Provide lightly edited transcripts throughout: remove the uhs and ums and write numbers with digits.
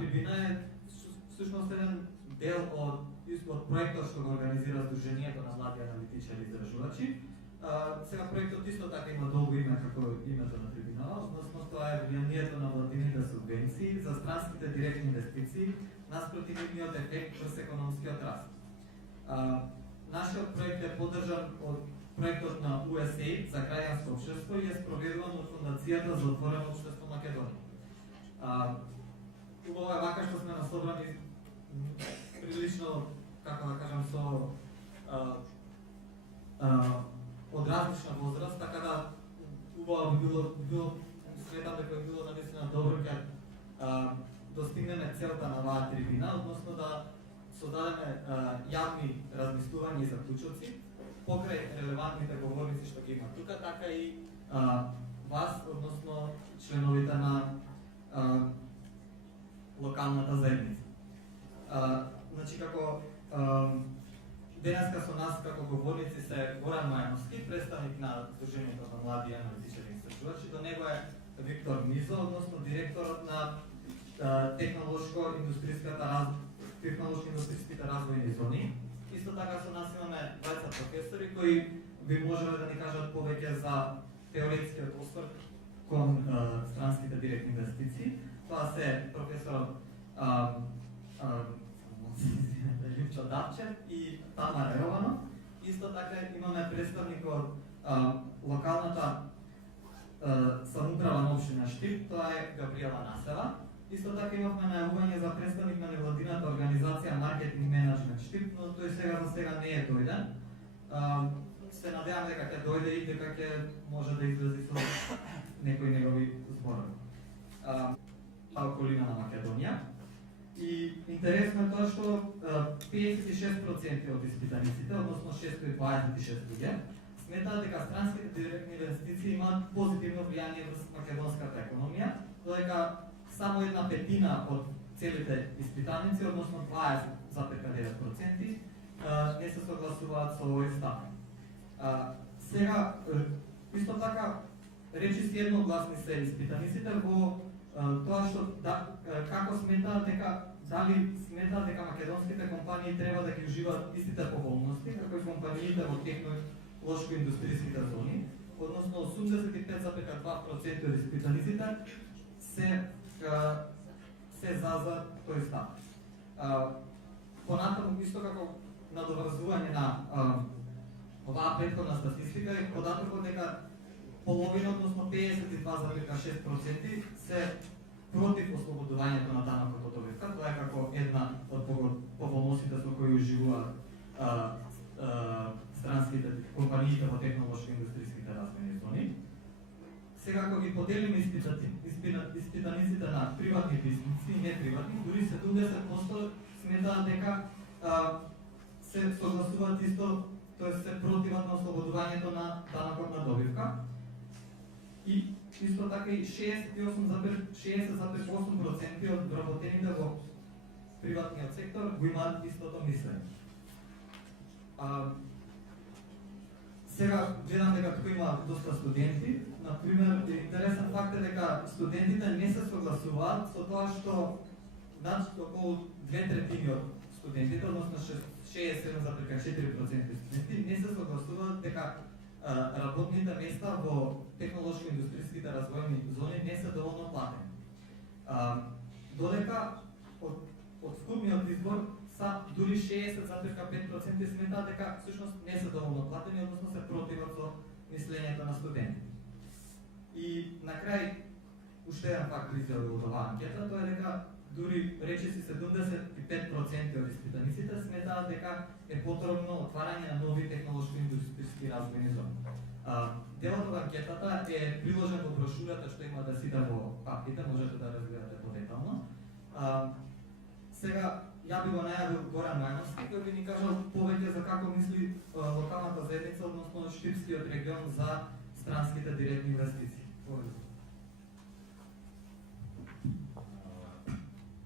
трибина е всушност еден дел од проектот што го организира Сдруженијето на млади аналитичари и изражувачи. Сега проектот исто така има долго име како името на трибинава, односно тоа е влијанието на владините субвенции за странските директни инвестиции наспроти нивниот ефект врз економскиот раст. Нашиот проект е поддржан од проектот на USAID за граѓанско општество и е спроведуван од Фондацијата за отворено општество Македонија. Убаво е вака што сме насобрани прилично, како да кажам, со од различна возраст, така да убаво би било сметам дека би било навистина добро ќе достигнеме целта на оваа трибина, односно да создадеме јавни размислувања и заклучоци покрај релевантните говорници што ги има тука, така и вас, односно членовите на локалната заедница. Значи, како денеска со нас како говорници се Горан Мајановски, представник на Сдруженијето на млади аналитичари и истражувачи, до него е Виктор Мизо, односно директорот на технолошко-индустријските развојни зони. Исто така со нас имаме двајца професори кои би можеле да ни кажат повеќе за теоретскиот осврт кон странските директни инвестиции. Тоа се професорот Љупчо Давчев и Тамара Јованов. Исто така имаме представник од локалната самоуправа на општина Штип, тоа е Габриела Насева. Исто така имавме најавување за представник на невладината организација Маркетинг Менеджмент Штип, но тој за сега не е дојден. Се надевам дека ќе дојде и дека ќе може да излези со некои негови зборови. Околина на Македонија. И интересно е тоа што 56% од испитаниците, односно 626 луѓе, сметаат дека странските директни инвестиции имаат позитивно влијание врз македонската економија, додека само 1/5 од целите испитаници, односно 20,9%, не се согласуваат со овој став. Сега, исто така, речиси едногласни се испитаниците во тоа што како сметаат дека дали сметаат дека македонските компании треба да ги уживаат истите поволности како и компаниите во технолошко-индустријските зони, односно 85,2% од испитаниците се за тој став. Понатаму исто како надоврзување на оваа претходна статистика е податокот дека половина, односно 52,6% се против ослободувањето на данокот од добивка. Тоа е како една од поволностите со кои уживуваат странските компаниите во технолошко-индустријските развојни зони. Сега, ако ги поделиме испитаниците на приватни бизниси и неприватни, дури 70% сметаат дека се согласуваат исто, т.е. се противат на ослободувањето на данокот на добивка. И исто така и 60,8% од вработените во приватниот сектор го имаат истото мислење. Сега гледам дека тука има доста студенти. Например, интересен факт е дека студентите не се согласуваат со тоа што околу 2/3 од студентите, односно 67,4% студенти, не се согласуваат дека работните места во технолошко-индустријските развојни зони не се доволно платени. Додека од вкупниот избор са дури 60,5% сметаат дека всушност не се доволно платени, односно се противат со мислењето на студентите. И на крај уште еден факт изјави од оваа анкета, тоа е дека дури речиси 75% од испитаниците сметаат дека е потребно отварање на нови технолошко-индустријски развојни зони. Делот од анкетата е приложен во брошурата што има да сите во папките, можете да разгледате подетално. Сега ја би го најавил Горан Мајновски, кој би ни кажал повеќе за како мисли локалната заедница, односно Штипскиот регион за странските директни инвестиции.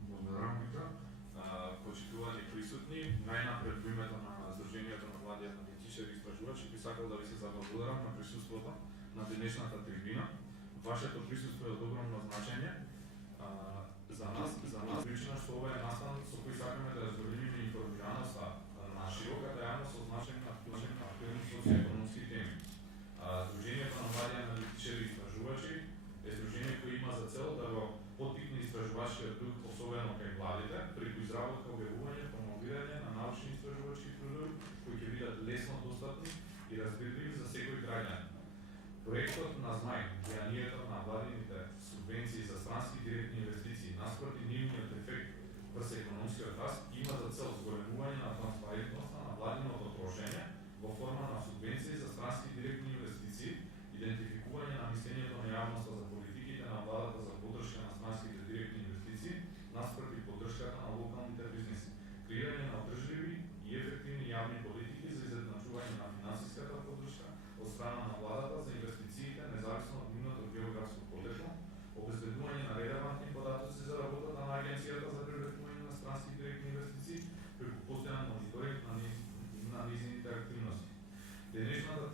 Благодарам, Мика. Почитувани присутни, најнапред во името на Сдруженијето на млади аналитичари и истражувачи би сакал да ви се заблагодарам на присуството на денешната трибина. Вашето присуство е од огромно значење. За нас причина што ова е настан со кој сакаме да разголемиме информираноста на широката јавност од значење на актуелни социјално-економски теми. Сдруженијето на млади аналитичари и истражувачи е сдружение кој има за цел да го поттикне истражувачкиот дух, особено кај младите, преку изработка, објавување, промовирање на научни истражувачки трудови кои ќе бидат лесно достапни и разбирливи за секој граѓанин. Проектот на ЗМАј, геанието на владините субвенции за странски директни инвестиции наспроти нивниот ефект врз економскиот раст има за цел зголемување на транспарентноста на владиното трошење во форма на субвенции за странски директни инвестиции, идентификување на мислењето на јавноста за политиките на владата за поддршка на странските директни инвестиции наспроти поддршката на локалните бизнеси, креирање на одржливи и ефективни јавни политики за изедначување на финансиската поддршка од страна на владата за инвестициите независно од нивното географско потрекло, обезбедување на релевантни податоци за работата на Агенцијата за привлекување на странски директни инвестиции преку постојан мониторинг на низините активности. Денешната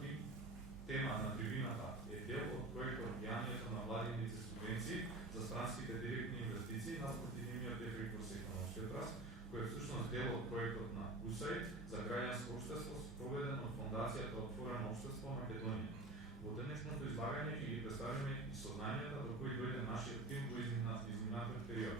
тема на трибината е дел од проектот Јанието на владините субвенции за странските директни инвестиции наспроти нивниот ефект врз економскиот раст, кој е всушност дел од проектот на УСАИ за граѓанско општество спроведен од Фондацијата Отворено општество Македонија. Во денешното излагање ќе ги представиме и сознанията до кои дојде нашиот тим во изминатиот период.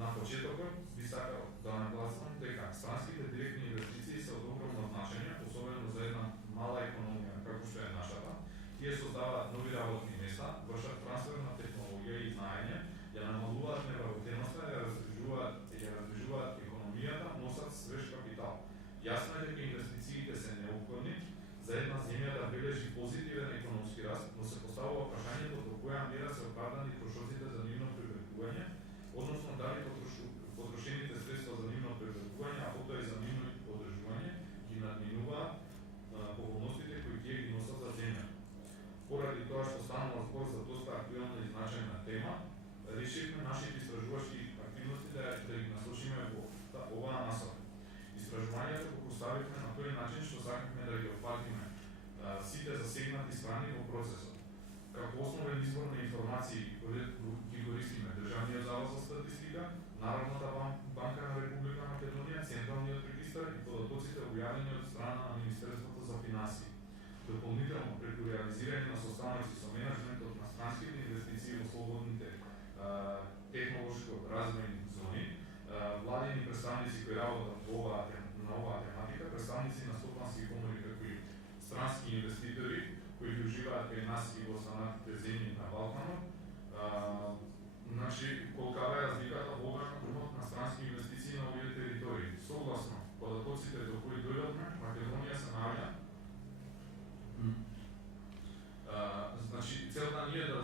На почетокот би сакал да нагласам дека странските директни инвестиции се од огромно значење, особено за една мала економија како што е нашата. Тие создаваат нови работни места, вршат трансфер на технологија и знаење, ја намалуваат невработеноста, ја раздвижуваат економијата, носат свеж капитал. Јасно е дека инвестициите се неопходни за една земја да бележи позитивен економски раст, но се поставува прашањето до која мера се оправдани трошоците за нивно привлекување, односно дали потрошените средства за нивно привлекување, а потоа и за нивно одржување, ги надминуваат поволностите кои тие ги носат за земја. Поради тоа што станува збор за доста актуелна и значајна тема, решивме нашите истражувачки активности да ги насочиме во оваа насока. Истражувањето го поставивме на тој начин што сакавме да ги опфатиме сите засегнати страни во процесот. Како основен извор на информации ги користиме Државниот завод за статистика, Народната банка на Република Македонија, Централниот регистар и податоците објавени од страна на Министерството за финансии. Дополнително, преку реализирање на состаноци со менеджментот на странските инвестиции во слободните технолошко-развојни зони, владини представници кои работат на оваа тематика, представници на стопански комори како и странски инвеститори кои ги уживаат кај нас и во останатите земји на Балканот. Колкава е разликата во обратот на странски инвестиции на овие територии? Согласно податоците до кои дојдовме, Македонија се наоѓа. Целта ни е да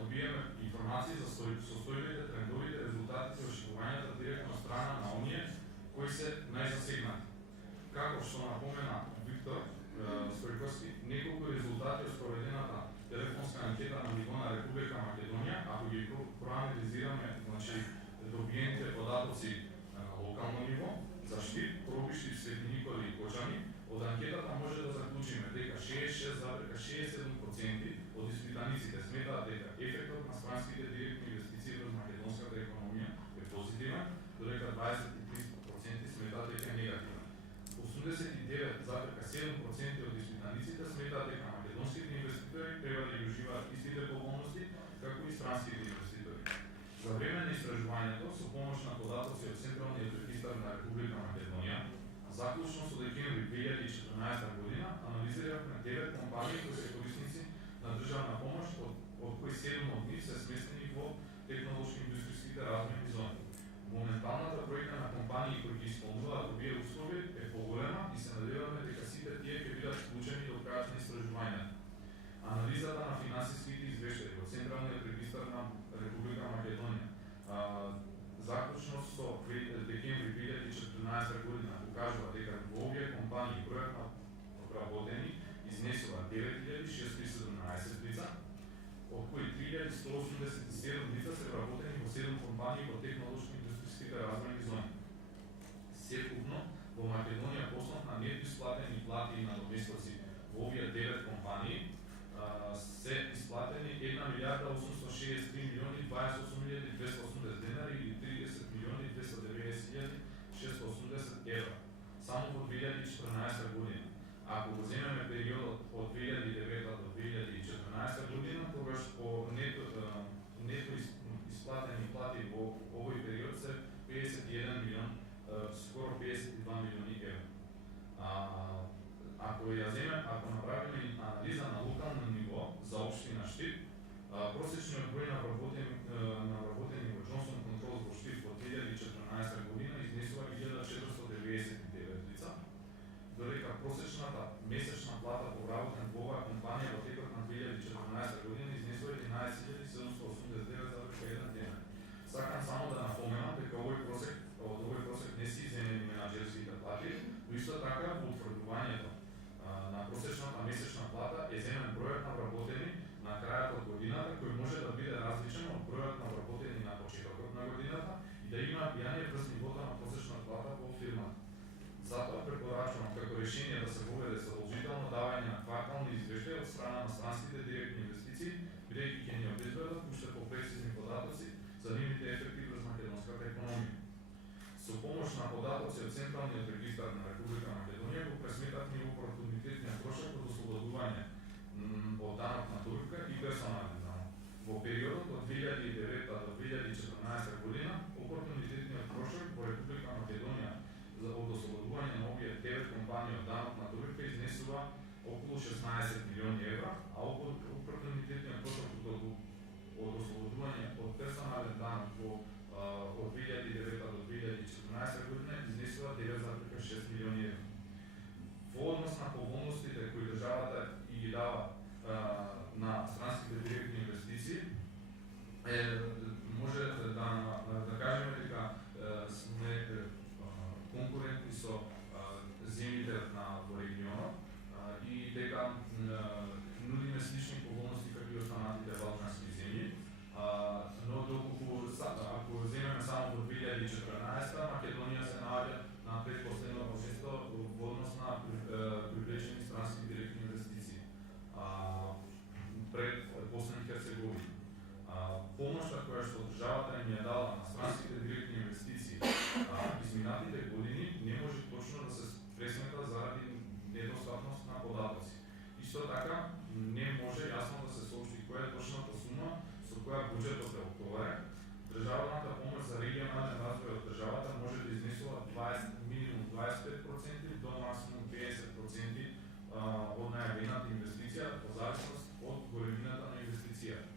добиеме информации за состојбите, трендовите, резултатите, ошибувањата директно страна на оние кои се најзасегнати. Како што напомена Виктор Стојковски, неколку резултати од спроведената телефонска анкета на ниво на Република Македонија, ако ги проанализираме, добиените податоци на локално ниво, за Штип, Пробишти, Свети Николи и Кочани, од анкетата може да заклучиме дека 66,67% од испитаниците сметаат дека ефектот на странските директни инвестиции врз македонската економија е позитивен, додека 23% сметаат дека е негативен. 89,7% од испитаниците сметаат дека македонските инвеститори треба да ги уживаат истите поволности како и странските инвеститори. За време на истражувањето, со помош на податоци од Централниот регистар на Република Македонија, заклучно со декември 2014 година, анализиравме 9 компании кои се корисници на државна помош, од кои 7 од нив се сместени во технолошко-индустријските развојни зони. Моменталната бројка на компании кои ги исполнуваат овие услови е поголема и се надеваме дека сите тие ќе бидат вклучени до крајот на истражувањето. Анализата на финансиските извештаи од Централниот регистар на Република Македонија, заклучно со декември 2014 година, покажува дека во овие компании бројот на обработени изнесува 9617 лица, од кои 3187 лица се вработени во 7 компании во технолошко-индустријските развојни зони. Секупно, во Македонија по основ на нетно исплатени плати и надоместоци во овие 9 компании се исплатени 1.863.028.289 ако направиме анализа на локално ниво за општина Штип, просечниот број на вработени во Джонсон Контрол во Штип во 2014 година изнесува 1499 лица, додека просечната месечна плата по вработен во оваа компанија во текот на 2014 година изнесува 11.789,1 дена. Сакам само да напоменам дека од овој просек не се изменени менаџерските плати, но исто така во утврдувањето на просечната месечна плата е земен бројот на вработени на крајот од годината, кој може да биде различен од бројот на вработени на почетокот на годината и да има влијание врз нивото на просечна плата во фирмата. Затоа препорачувам како решение да се воведе задолжително давање на квартални извештаи од страна на странските директни инвестиции, бидејќи ќе ни обезбедат уште попрецизни податоци за нивните ефекти врз македонската економија. Со помош на податоци од Централниот регистар на Република Македонија го пресметавме опортунитетниот трошок од ослободување од данок на добивка и персонален данок. Во периодот од 2009 до 2014 година опортунитетниот трошок во Република Македонија за од ослободување на овие 9 компании од данок на добивка изнесува околу 16 милиони евра, а опортунитетниот трошок од ослободување од персонален данок од 2009 до 2014 година изнесува 9,6 милиони евра. Во однос на поволностите кои државата и ги дава на странските директни инвестиции, може да кажеме дека сме конкурентни со земјите во регионот и дека нудиме слични поволности како и останатите балкански земји, но доколку ако земеме само до 2014, Македонија се наоѓа на предпоследно место во однос на привлечени странски директни инвестиции пред Босна и Херцеговина. Помошта која што државата им ја дала на странските директни инвестиции изминатите години не може точно да се пресмета заради недостатност на податоци. Исто така не може јасно да се соопшти која е точната сума со која буџетот е оптоварен. Државната помош за регионален развој од државата може да изнесува минимум 25% до максимум 50% од најавената инвестиција по зависност од големината на инвестицијата.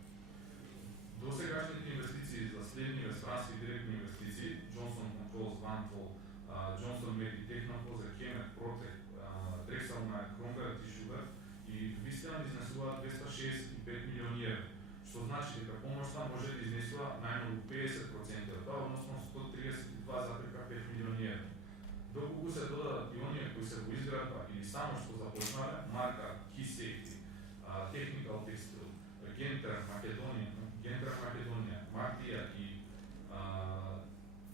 Досегашните инвестиции за следниве странски директни инвестиции Johnson Controls, Vanpol, Johnson Med и Technopol за Kemet, Protec, Drexel, Kronberg и Schubert и вистина изнесуваат 265 милиони евра, што значи дека помошта може да изнесува најмногу 50% од тоа, односно 132,5 милиони евра. Доколку се додадат и оние кои се во изградба или само што започнале, марка Key Safety, Technical Textile, Genter Македонија, Мартија и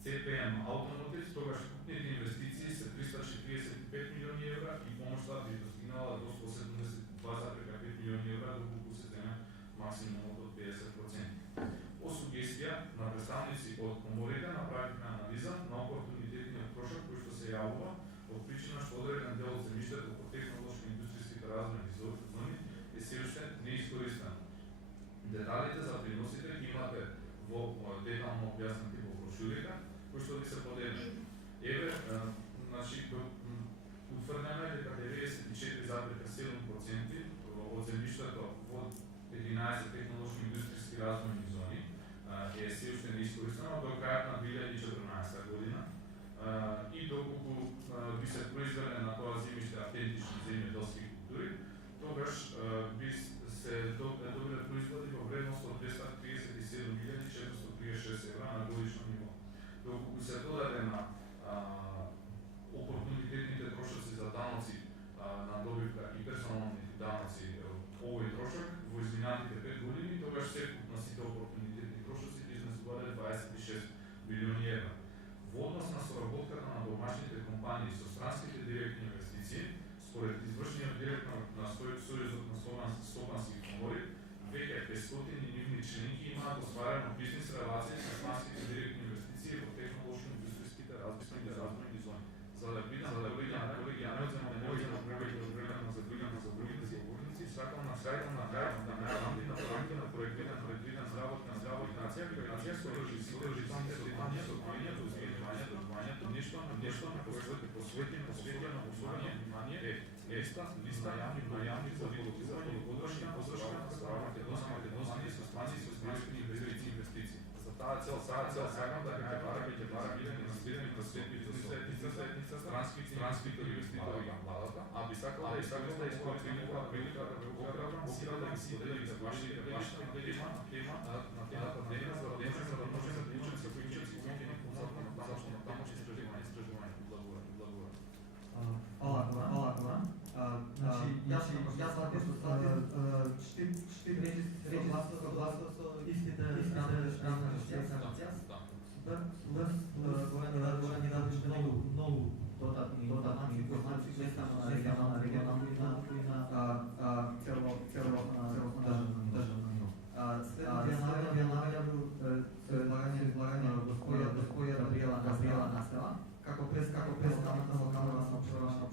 CPM Automotive, тогаш купните инвестиции се 345 милиони евра и помошта би достигнала до 172,5 милиони евра, доколку се земе максимумот од 50%. По сугестија на представници од коморите направивме анализа на опортунитетниот трошок кој што се јавува од причина што одреден дел од земјиштето по технолошко-индустријските развојни зони е се уште неискористен. Деталите за приносите ги имате во детално објаснати во брошурите, кои што ви се поделени. Еве, значи, утврдено е дека 94,7% од земјиштето во 11 технолошко-индустријски развојни зони е се уште неискористено до крајот на 2014 година и доколку би се произвеле на тоа земјиште автентични земјоделски култури, тогаш би се добиле производи во вредност од 237.436 евра на годишно ниво. Доколку се додаде на опортунитетните трошоци за даноци на добивка и персонални даноци овој трошок во изминатите 5 години, тогаш секуп на сите опортунитетни трошоци изнесувале 26 милиони евра. Во однос на соработката на домашните компании со странските директни инвестиции, според извршниот директор на Сојузот на стопански комори, веќе 500 нивни членки имаат остварено бизнис релации со странските директни инвестиции во технолошко-индустријските развојни зони. За да бидам колегијален за другите заговорници, сакам на крајот на проектиран здравотна координација со регистрираните компании со нешто на кое што е посветено особено внимание е листа на явни за подготвяне на македонски стопански инвестиции. За тази цел сягам да гарантираме инвестиране на седмица странските инвеститори в младата, а би сакал да изкори прилика да ги сподели за вашите тема на темата дневна за да може да получим се приключат на тамошни израждания. Благодаря. Hvala Goran. Znači, ja sam što ще reći съгласно с истите разна асоциация. Goran ни даде много додатни информации, не само на регионално и на цялостно държавно ниво. Следното навалявaju izlaganje gospodina Gabriela Nastela, kako predstavnika lokalna samouprava.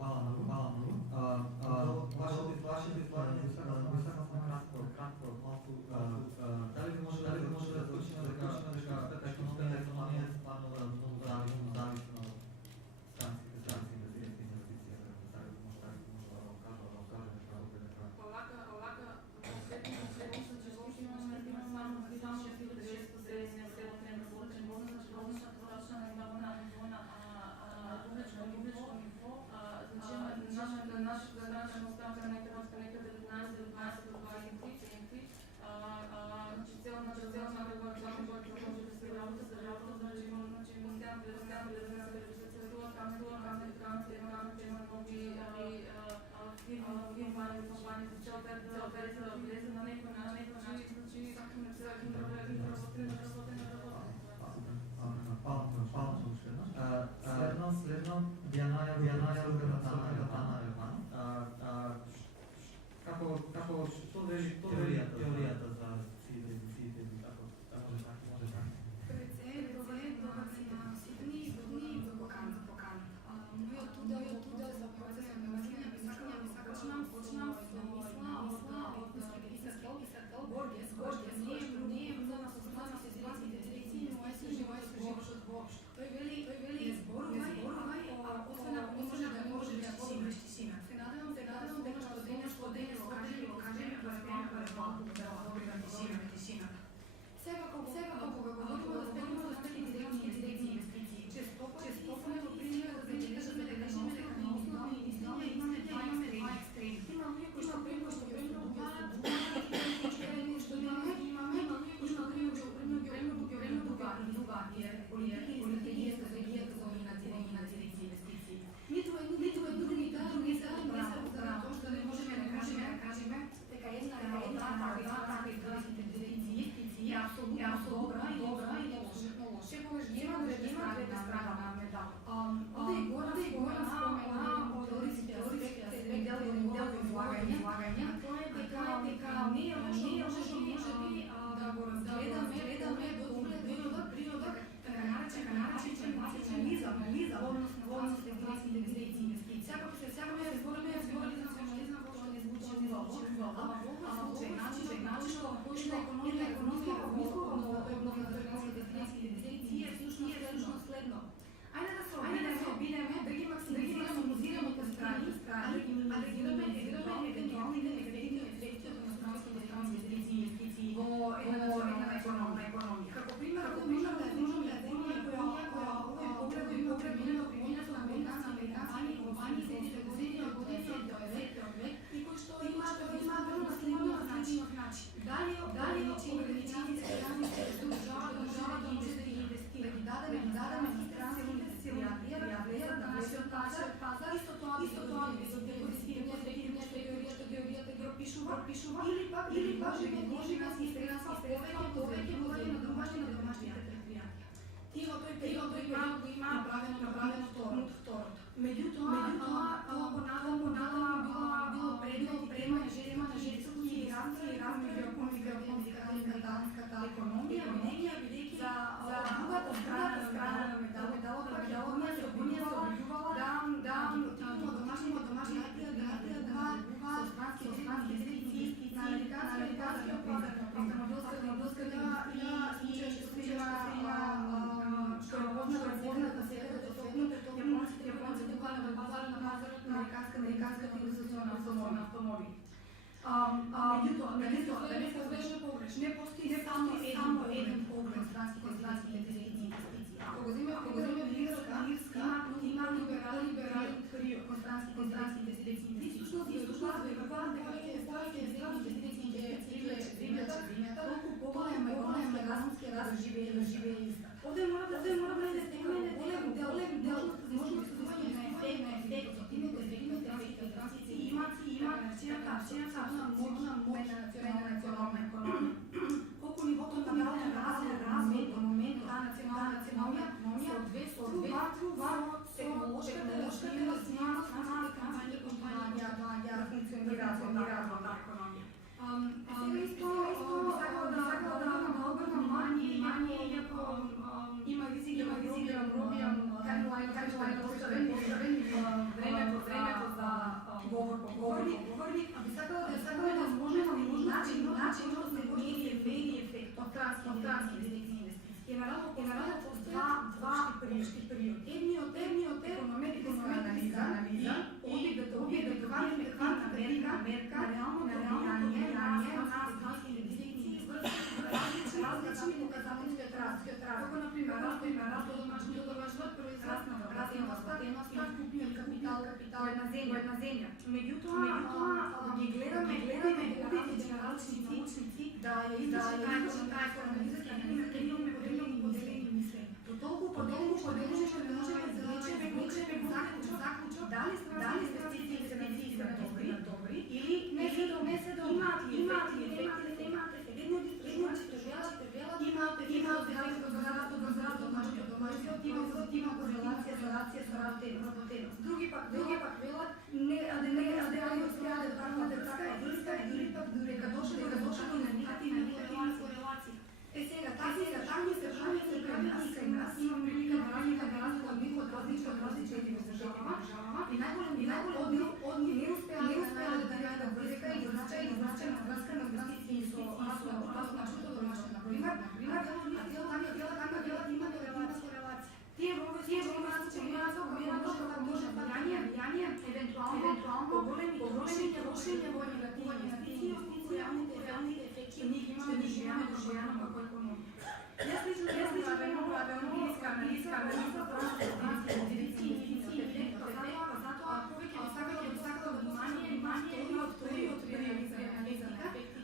Hvala mnogo. Vaše izlaganje samo kratko, da li bi možda da zaključimo da ekonomija je stvarno mnogo zavisna od stranskih investicija, tako možda kažem Следно, Диана како што лежи теоријата за сите како може така. што е позната сега да Японците тука на пазарот на американската индустрија на автомобили. Меѓутоа, далеко беше погреш. Не постои само еден поглед странските инвестиции. Ако го земе Ирска, има либерален период кон странските инвестиции. Всушност повеќе странските инвестиции привлече толку поголем мегански раст живее Ирска. Овде мора да се спомене голем дел можност на ефект од тимите инвестиции има чијата моќна национална економија. Колку нивото на развој до моментот таа национална економија соодветствува технолошката развиваност на компанија да функционираат во таа економија. Сега исто сакам да обрнам внимание има ризик да пробијам таймлайн поставени времето за говорник, а би сакала да можеме начин што се мери ефект од трансферни инвестиции. Генерално два периоди. Едниот е економетска анализа и да довадиме каква мерка реално влијание на странски инвестиции различни показатели од раст. Како например раст од домашниот производ, раст на платеноста, купниот капитал една земја. Меѓутоа ги гледаме овие различни цифри да ја извршиме таа анализа ќе имаме поделени мислења. Толку поделени што не можеме да извлечеме заклучок дали инвестиции се добри или не се добри. Имаат ли ефекти, немаат ефекти. Имаат ефект од разрадот на домашниот, има корелација со работеност. Други пак велат не успеа да прават таква врска и дури дека дошле на негативни корелации. Сега, такви издржувања се прават и кај нас. Имам прилика да разликам од различни држава и најголем од нив не успеа да прават врска и значајна врска на инвестиции со нашето домашно. Например, дела има корелација. Тие може влијание евентуално поголеми рушење во негативни инвестиции во реалните ефекти ние имаме доживеано како економија. Јас лично правам блиска анализа затоа повеќе би сакала да внимание вториот период за анализа,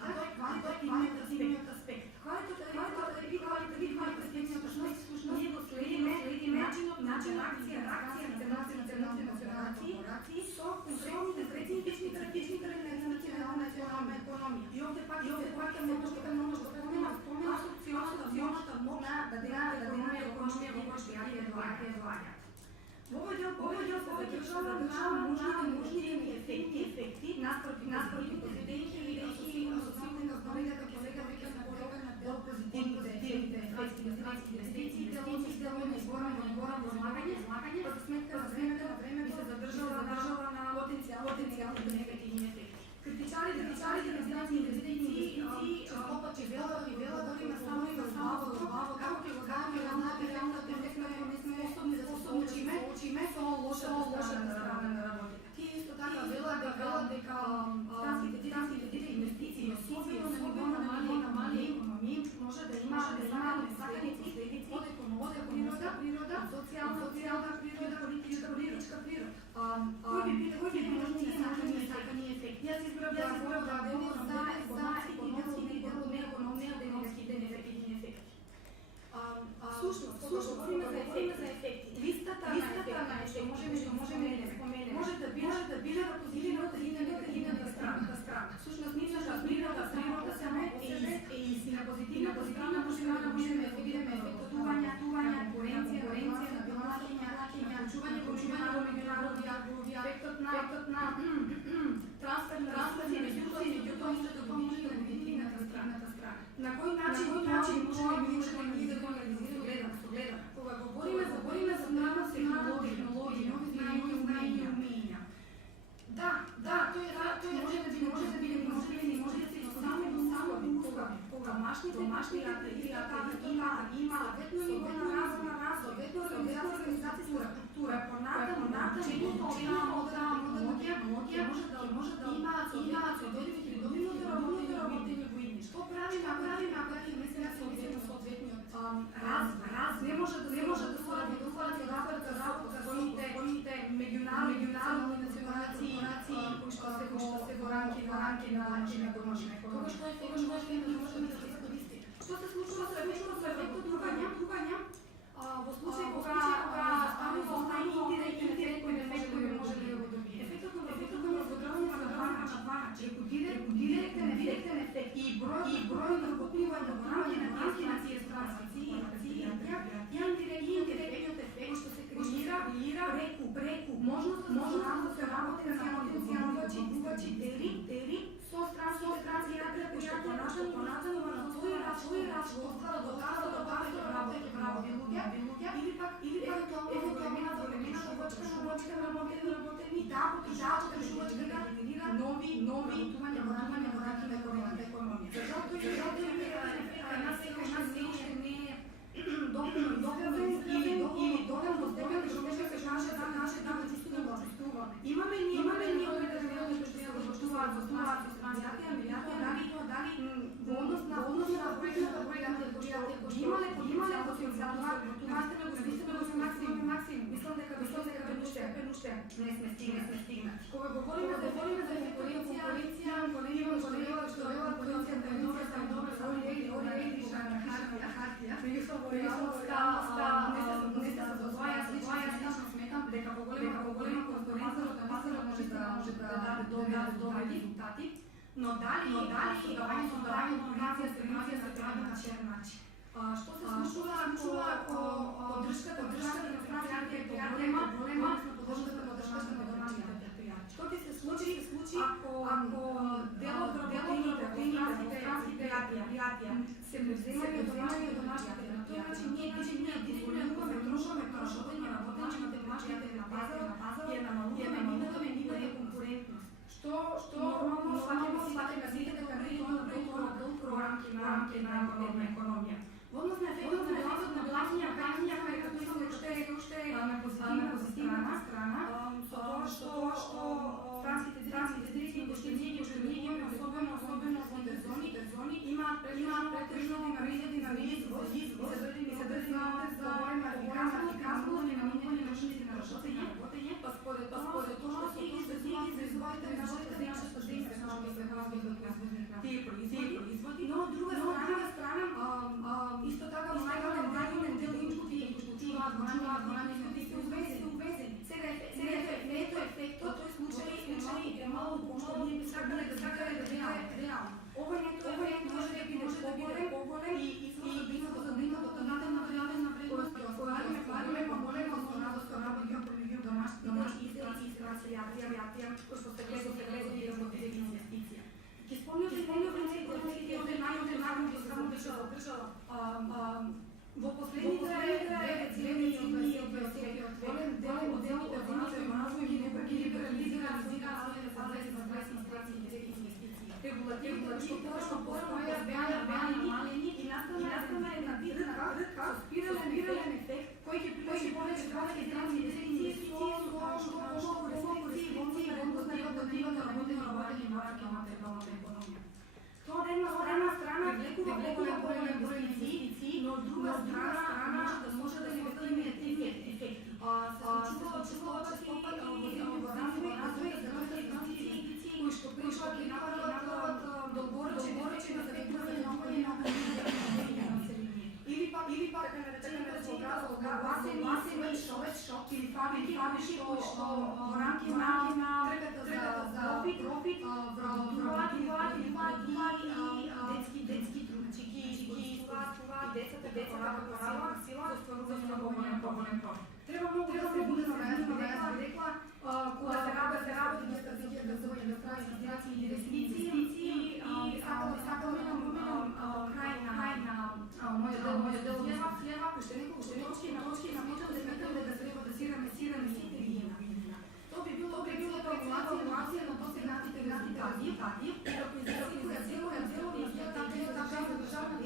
а тој квалитативниот аспект. Квалитативниот аспект ние го следиме начинот на национални со конкретните специфични на национална економија. И овде пак може да спомена асоцијацијата моќна да денаме економија во која што ја предлагаат. Во овој дел повеќе задržавам нужните ефекти наспроти позитивните и асоцијативни основи дека ќе сега веќе се порога на дел позитивните ефекти на странски инвестиции, делови избораме во влагање, па за сметка за време би се задржала на потенцијалните негативни ефекти. Критичарите на странски инвестиции често говориме само како ќе го даваме реалната ефектна не сме способни да се соочиме со лошата страна на работа. Тие исто така велат дека странските инвестиции особено на ниво на мали економии може да имаат несакани последици од економска природа, социјална природа, политичка природа. Кој би можни несакани ефекти? Јас избрав да говорам за економски дел од економија, демографските негативни ефекти. Всушност, говориме за ефекти. Листата на ефекти, што можеме да споменеме, може да биде во позитивната и негативната страна. Всушност, природа само е истина. Позитивната страна можеме да видиме ефектотување, конкуренција, на плаќања, почување во меѓународни ефектот на трансферни ресурси, меѓутоа предприятия има съответно ниво на разна, съответно организационна структура, понатам, учението от модернология може да имаат съответни придобивно работени войни. Што правим, ако имаме сега съответниот раз, не може да се работа своите меѓународни национални кои што се во рамки на домашна економија. Тогаш не можеме да се искористи. Што се случува со ефектот трувања? Во случај кога остани индиректен ефект кој може да го добие. Ефектот на задржување на два начини. Директен ефект и број на купување во рамки на тие странски и индиректниот ефект што се креира преку можност да се работи на потенцијални дели со странски предпријатија понатаму на свој распон доказва да работи луѓе или пак евентуално шувачка работени и да шувачка да генерира нови тувања во рамки на економија. Зашто не е доволно степен што може да се каже да чувствуваме. Имаме ние определени почувствуваат со странски дали во однос на бројката имале потенцијал това сме го максимум. Мислам дека уште не сме стигнати. Кога говориме за конкуренција, што вела конкуренцијата е добра на хартија, меѓутоа реалноста не се задовоја слична сметам дека поголема конкуренција може да даде добри резултати, но дали создавањето на информација се прави на черен начин. Што се случува ако поддршката на странски предпријатија е голема, поддршката на домашните предпријатија? Што ќе се случи ако дел од работените странски предпријатија се вземаат од домашните предпријатија? На тој начин ние дискриминираме трошоците на домашните на пазар и намалуваме нивото на конкурентност. Што нормално сваќаме сите дека не е толку рамки на економија. Во однос на ефектот на плаќања кај како мислам уште на позитивна страна, со тоа што странските директни поштењи што ние имаме особено во зони имаат претежни на извоз и се држи на голема ефикасност и намалување на трошоците, па според тоа што изразувајте нашето действие на тие производи, но од друга страна исто така најголем дел инпути кои почуваат во ранешните се увезени. Сега ефектот тој случај е малку помалку, ние би сакале да биде реално. Овој може да биде поголем и задимато на реална вредност ќе оствариме голема со работи домашни и странски кои што се влезени во тези инвестиција. Ќе спомнувам најголемите само држава во последните 9 години голем дел од земјите ги либерализира регулативите што постојат беа намалени и настана една рка со спирален ефект кој ќе привлече повеќе странски инвестиции со рефлекции во регулативната работени марки на економија. Тоа од една страна влекува голем број инвестиции, но од друга страна може да се постигне ефекти. Се случува често пати во развој инвестиции кои што ги направат долгорочен ефект на економија население. Или пак така наречените гласени шок или фабрики што во рамки на трката за профит детски трудчики и децата како сила за поголем профит. Треба многу да се буде рекла кога се работи на стратегија и инвестиции и сакаме да крај на мојот дел слева, уште неколку точки на почет да сметаме да треба да сираме сите година. Тоа би било калкулација на досегнатите резултати, како изразија цело државна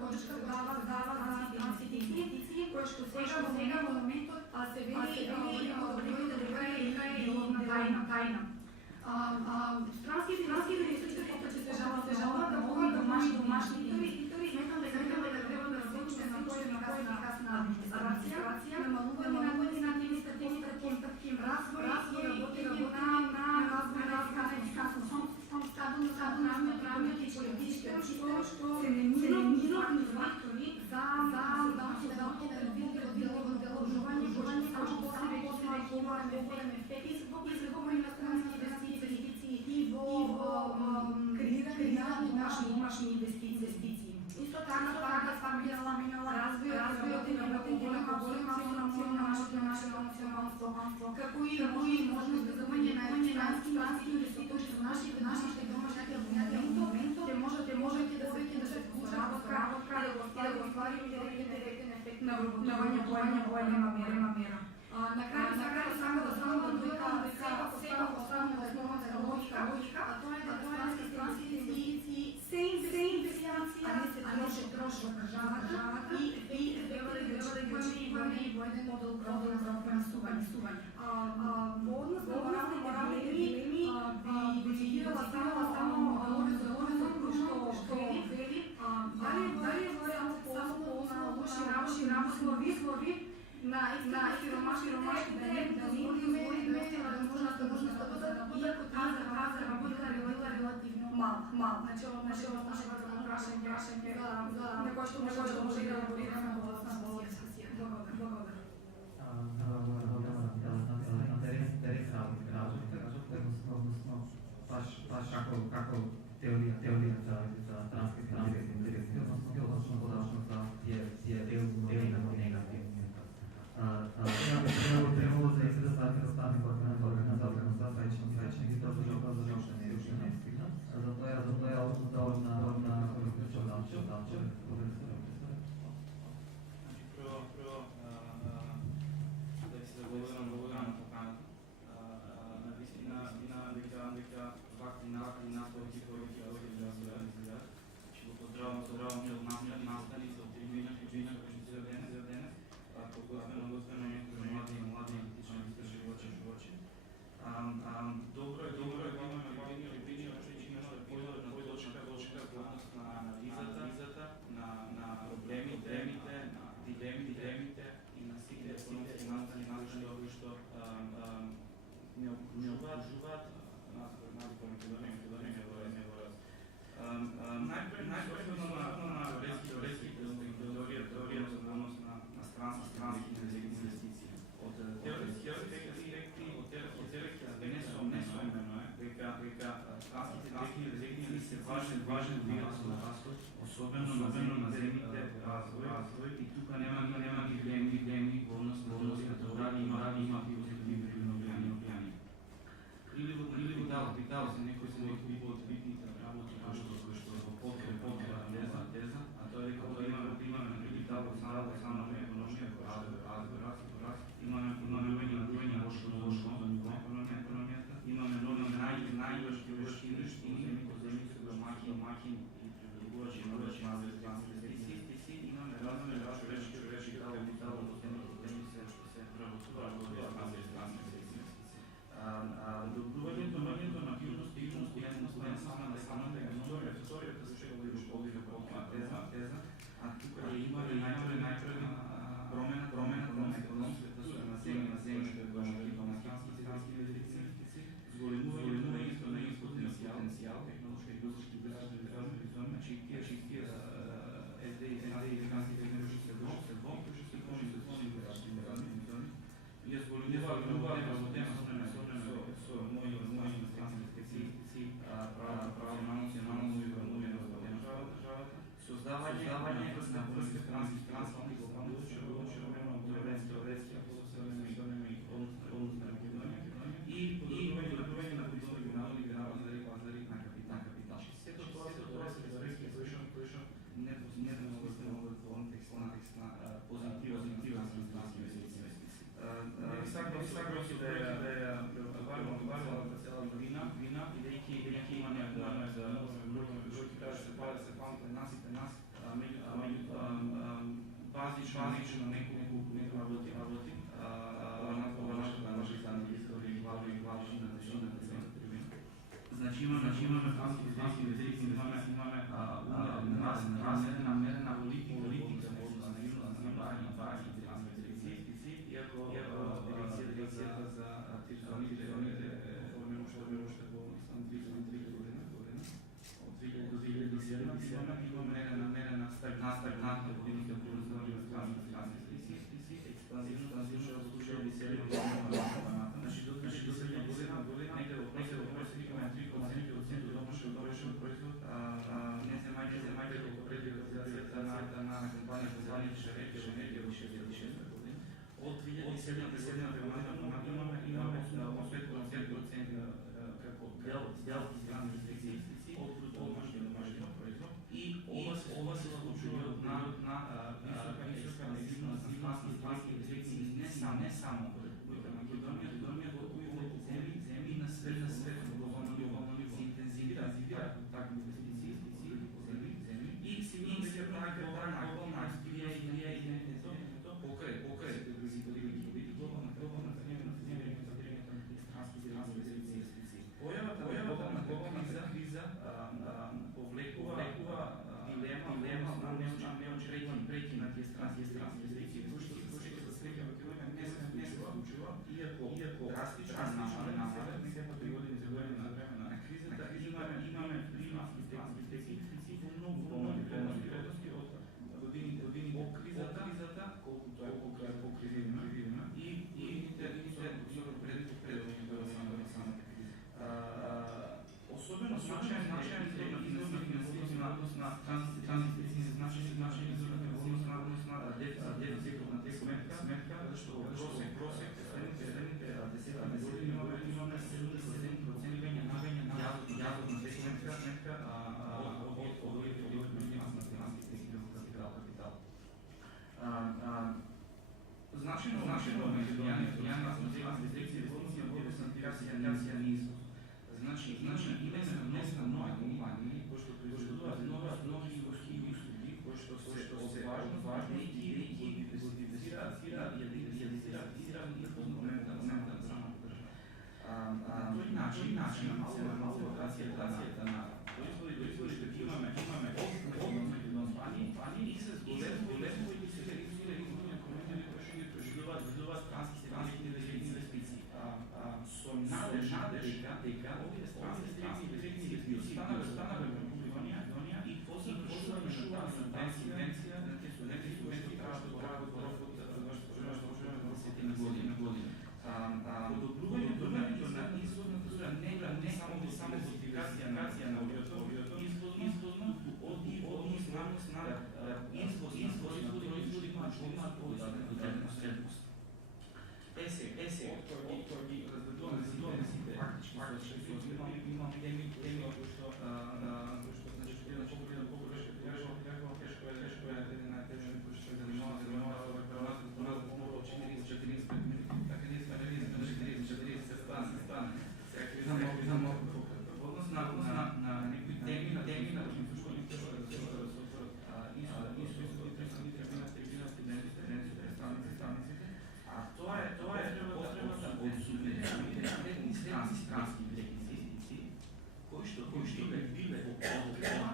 поддршка дава за трансите инвестиции, која што сега во моментот се вели да дека е тајна. Странските инвестиции повеќе се жалат да могат домашни инвеститори, сметам дека треба да работиме на поефикасна администрација, намалување на административните постапки, развој и работење на развој стабилно правниот и политичкиот што се неизменни фактори за деложување само голем ефект изгубување на странски инвестиции и во креирање домашни инвестиции. Исто така споминала развојот и работење на национално стопанство, како и можност да земање на странски инвеститори со нашите домашни во моментот, ќе можете да се вклучат во работа и да го оствариме директен ефект на вработување во една мера. На крај само да спомнам дека сепак останува основната логика, а тоа е дека странските инвестиции се инвестиции, а не се троши од државата и треба да ги имаме во еден модел финансување. Во однос на морални дилеми би цитирала само Лоренцо што вели дали е само полна лоши работи на сиромашните да не дозволиме да можност да бъдат, иако тази работа е релативно мал. Значи, прашање на кој што може да elaborираме во дискусија. Благодарам. Baš kako teorija za transkript interesuje, odnosno podačnost je delno negativna. Trebalo za se da stane organizatorno srećne i to zažalošene. Zato je dovoljna korisniča Добро е да имаме прибедни очи, да појдат на точка на анализата, на проблемите, на дилемите и на сите економски настани кои што не окружуваат нас во Македонија во раз. Најпредно на теоретските теорија за однос на странски инвестиции. Од теоретски аспекти, несомнено е дека странските инвестиции се важен двигател на растот, особено на земјите развој и тука нема дилеми во однос на дали има позитивно влијание. Или капитал се некои од битните работи кои што во подкрепа теза, а тоа е дека имаме капитал само на економија, имаме луѓе лошо за ниво економијата, имаме најлоши вештини по земјите домаќин и прилегувачи на инвестиции, имаме разни капитал во земјите што се преработуваат во инвестиции. Добрувањето на активност е не само самата историјата се овие теза, а тука има најпрви промена економската на земјите домаќински инвестиции, зголемувањето на потенцијал, технолошки и индустријски зони, значи тие СД и американски технолошки се во, и зголемуваат работење со мои инвестиции, право на национално и економија на държавата, создавање на врска трански теоретски однос на Македонија и подобрување на регионални пазари на капитал. Сето тоа се кои што не могат во контекст на позитивна странски инвестиции. Сакам да ја преварувам цела година, бидејќи имаме да се памте нас, базично неколку работи, ова наша станция историја и главни на Значи имаме франски език, имаме намерена политика на иако дирекцијата за тирзоните формирано уште во 2003 година, од 2007 имаме намерена стагнантна политика по развојот на франски експанзивно служба и селени значи до сега година негде во просек имаме 3% домашен производ, не земајте колку предвидувањата на компанијата за електрична енергија во 2006 година. Од 2007 година имаме 5% како дел страни инвестиции од домашниот производ и ова се случува на висока франски инвестиции не само во Македонија, во земји на свет во глобално ниво се интензивираат такви инвестиции и се прави глобална експанзија покрај Појавата криза повлекува дилема на неочекуван преки на тие странски инвестиции, кои што за среќа Македонија не се случува, иако драстично намале сепак години за време на кризата, имаме странски инвестиции во многу помални вредности од години по кризата, колкото е покривена и особено значаен извор на финансиране на транзитни значаен извор на дефицитот на текст сметка, што во просек следните 10 години имаме 77% веќе на јазот на текст сметка од капитал. Значено Македонија дирекција во однос на извоз. Значи имаме доста нови компании кои што произведуваат многи изворски услуги кои што се важни и ги диверсифицираат и реализираат во момента само на тој начин локацијата на производи што имаме од компании и се зголемува и се реализира компании кои што ги произведуваат странски инвестиции. Со надежда дека овие странски инвестиции останале во Македонија и позавршување на тази тенденција на тие студенти треба да прават во сетина година. Подобрувањето на изводната струја не само диверсификација на авиото, извозно од знаност на извози кои имаат додадена средност. Откако ги раздадуваме сите фактички имам теми кои што тешко е една тема кои што се занимава за помалку од 40 минути, така ние сме 40 страни. Во однос на некои теми на слушањето страниците, а тоа е потреба од странски инвестиции кои што биле во подкрепа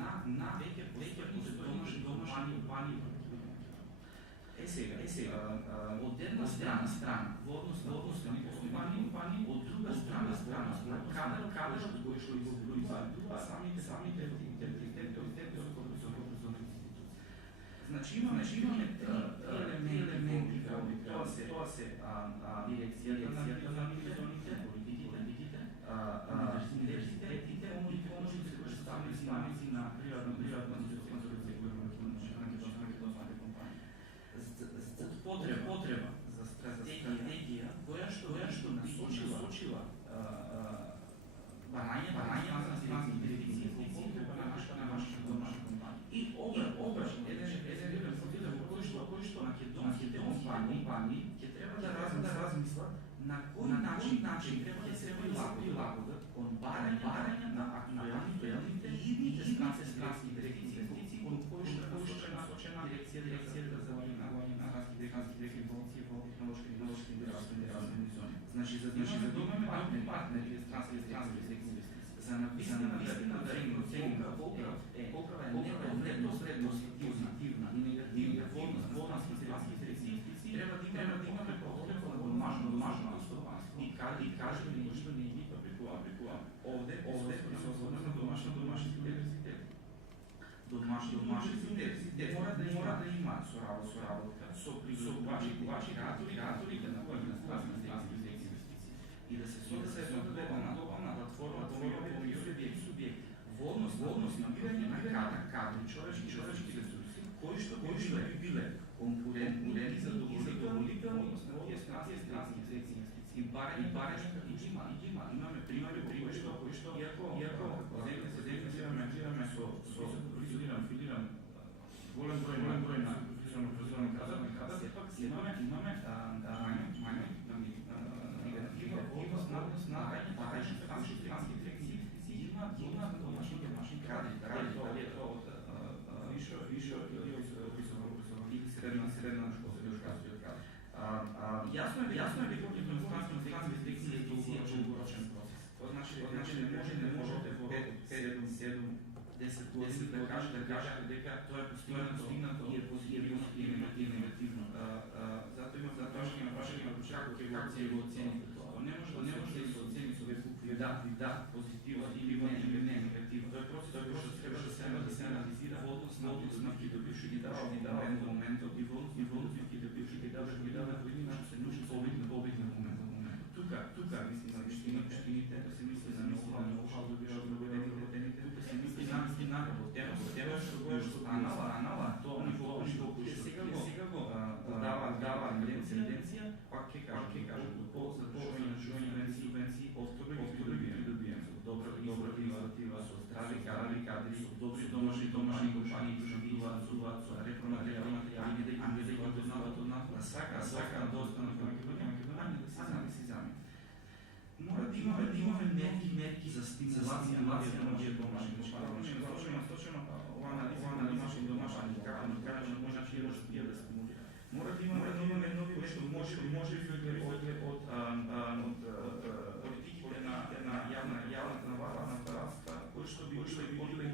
на веќе постојни компании. Сега, од една страна, во однос на постојни компании, од друга страна, на кадрот кој што изобилуваат самите Значи имаме три елементи тоа се дирекцијата на милионите, политиките, универзитетите, помошници кои што ставници на пријатно потреба за стратегија која што насочила барањето на странски инвестиции во подкрепа на нашата домашна компанија. И обраш еден процедура во кој што македонските компании ќе треба да размислат на кој начин треба да се прилагодат кон барања на актуелните и идните странски инвестиции кон кои што е насочена дирекцијата технолошки и развойни зони. Значи за да имаме партнери или странски секции, за написана да им оценка колка е непосредно позитивна и негативна волна странски секции, трябва да имаме подкрепа на домашно стопанство и кажем нещо не ги публикуваме. Овде присъстваме на домашните университети. Домашните мора да има работа со приготвачи католика на странски секции и да се создава глобална платформа по субјект волност набирање на кадри човечки ресурси кои што би биле конкурентни за задоволителни на овие странски секции и имаме примери кои што иако земјаме со филиран голем број на филирано кадар, сепак имаме мање негативност на разни странски секции имаат домашни кадри, дали е тоа од висша или средна школа. Јасно е дека странски секции е долгорочен процес. Тоа значи не можете во 5, 7, 10 години да кажете дека тоа е постигнато и е позитивно и негативно. Затоа има прашање на како ќе го оцените тоа. Не може да се оцени со букви да, позитивно или не негативно. Тоа е процес кој треба да се анализира во однос на придобивши ги дава моментот и волносно ги добивши ги дава години што се нужни побитни момент. Тука мислим на виштините, да се мисли за ноу-хау добиваат проведените, тука се мисли на тема што станала, тоа ниво кој сега го дава тенденција, пак ќе кажам, за завршување на субвенции, повторно ги придобијаме добра иницијатива, со здрави кадри, со добри домашни компании, кои ги изразуваат со репроматеријали, да ги дознаваат од нас, сака да останат во Македонија, да си зами. Мора да имаме мерки за стимулација на овие домашни компании. Точно ова домашни како да кажем може да стимулира. Мора да имаме нови кои што може од политиките на јавната власт, кои што би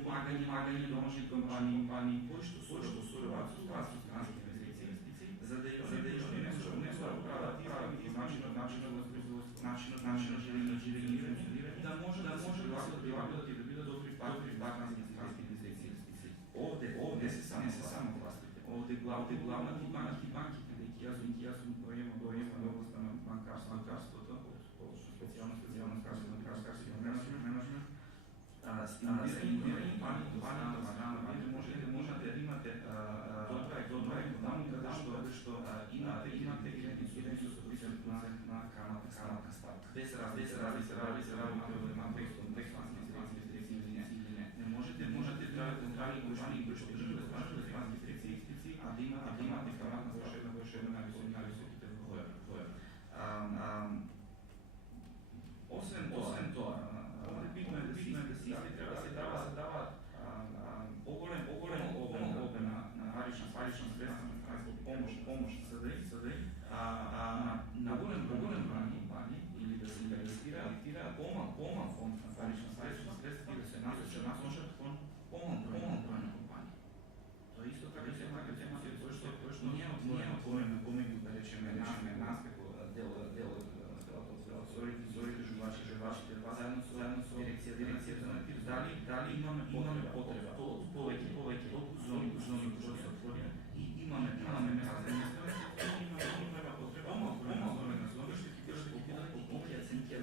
помагање домашни компании, кои што соработуваат со странски инвестиции, за да не се прават начинот на живење и функционирање, да може да се прилагат и да бидат добри партнери на странски инвестиции. Овде се само властите. Овде главната банките, бидејќи јас сум поема областта на банкарството, специјално банкарски менеджмент, стимулирање банките може да имате добра економика, каде што имате еден на каматна ставка. Без разлика на текстонски секции или не. Не можете да направите компании кои што живеат странски секции, а да имате каматна ставка која што е највисоките во евро. Освен тоа, битно е да се треба да се дава оголем обем на парична средства, помош СДИ, на голем број компании или да се инвестира помал фонд на парична средства и да се насочат кон помал број на компании. Тоа исто така тема што ние помеѓу да речеме нас како дел од зорите жувачи, заедно со дирекцијата на ТИР, дали имаме потреба од повеќе зони кои се отворени и имаме имаме потреба помал зони на зони што ќе бидат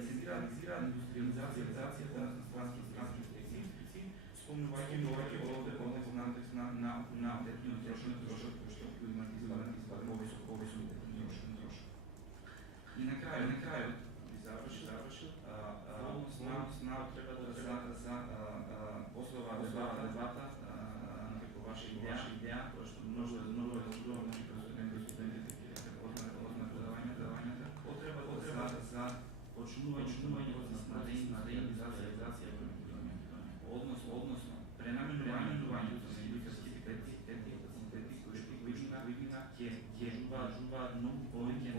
централизирана индустриализацијата на странски секции, спомнувајќи овде контекст на детниот трошок кој што имат изваден повисок детниот трошок. И на крајот завршил волност треба да за послова дебата како ваша идеја, која што може да многу студентите ќе предавањата, потреба за почнување на реализација во Македонија. Односно, пренаменувањето на индустријски капацитети кои што ќе жуваат многу повеќе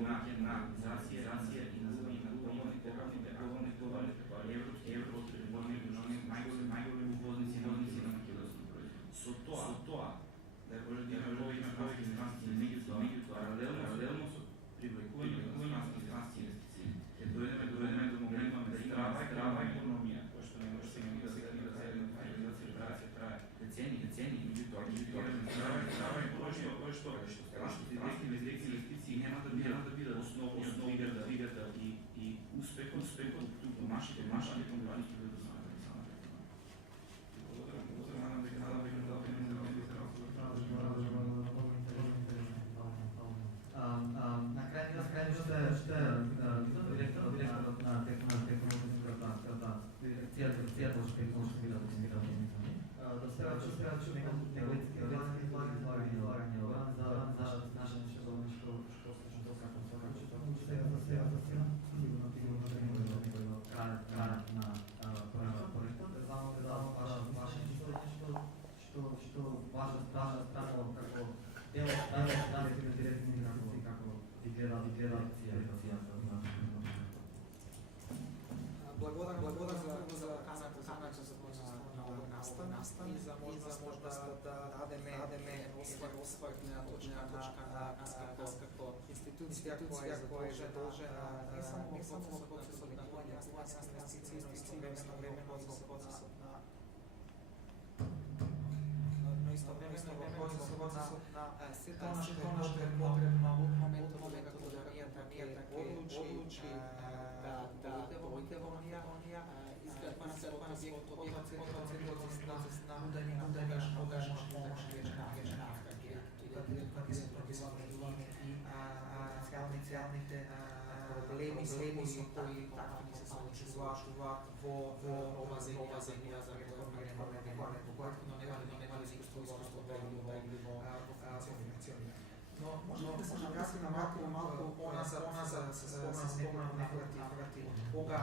direktni investiciji няма да бидат основни да двигат и успех тук домашните компании ще бъдат Благодаря за каната за настан и за можността да дадеме освърт на точка на какво институция, koja je задължена не само в процеса на инвестиции, но istovremeno процесът но istovremeno процесът на sve što je potrebno u momentu kada Danija odluči da dojde Unija, izgradba svog objekta na udarjenja pomoć къде се прописват и потенциалните проблеми, кои такви се случват во ова земја за но нема искуство да ги во функционира. Но може да се нагаси на малку она се спомна наврати кога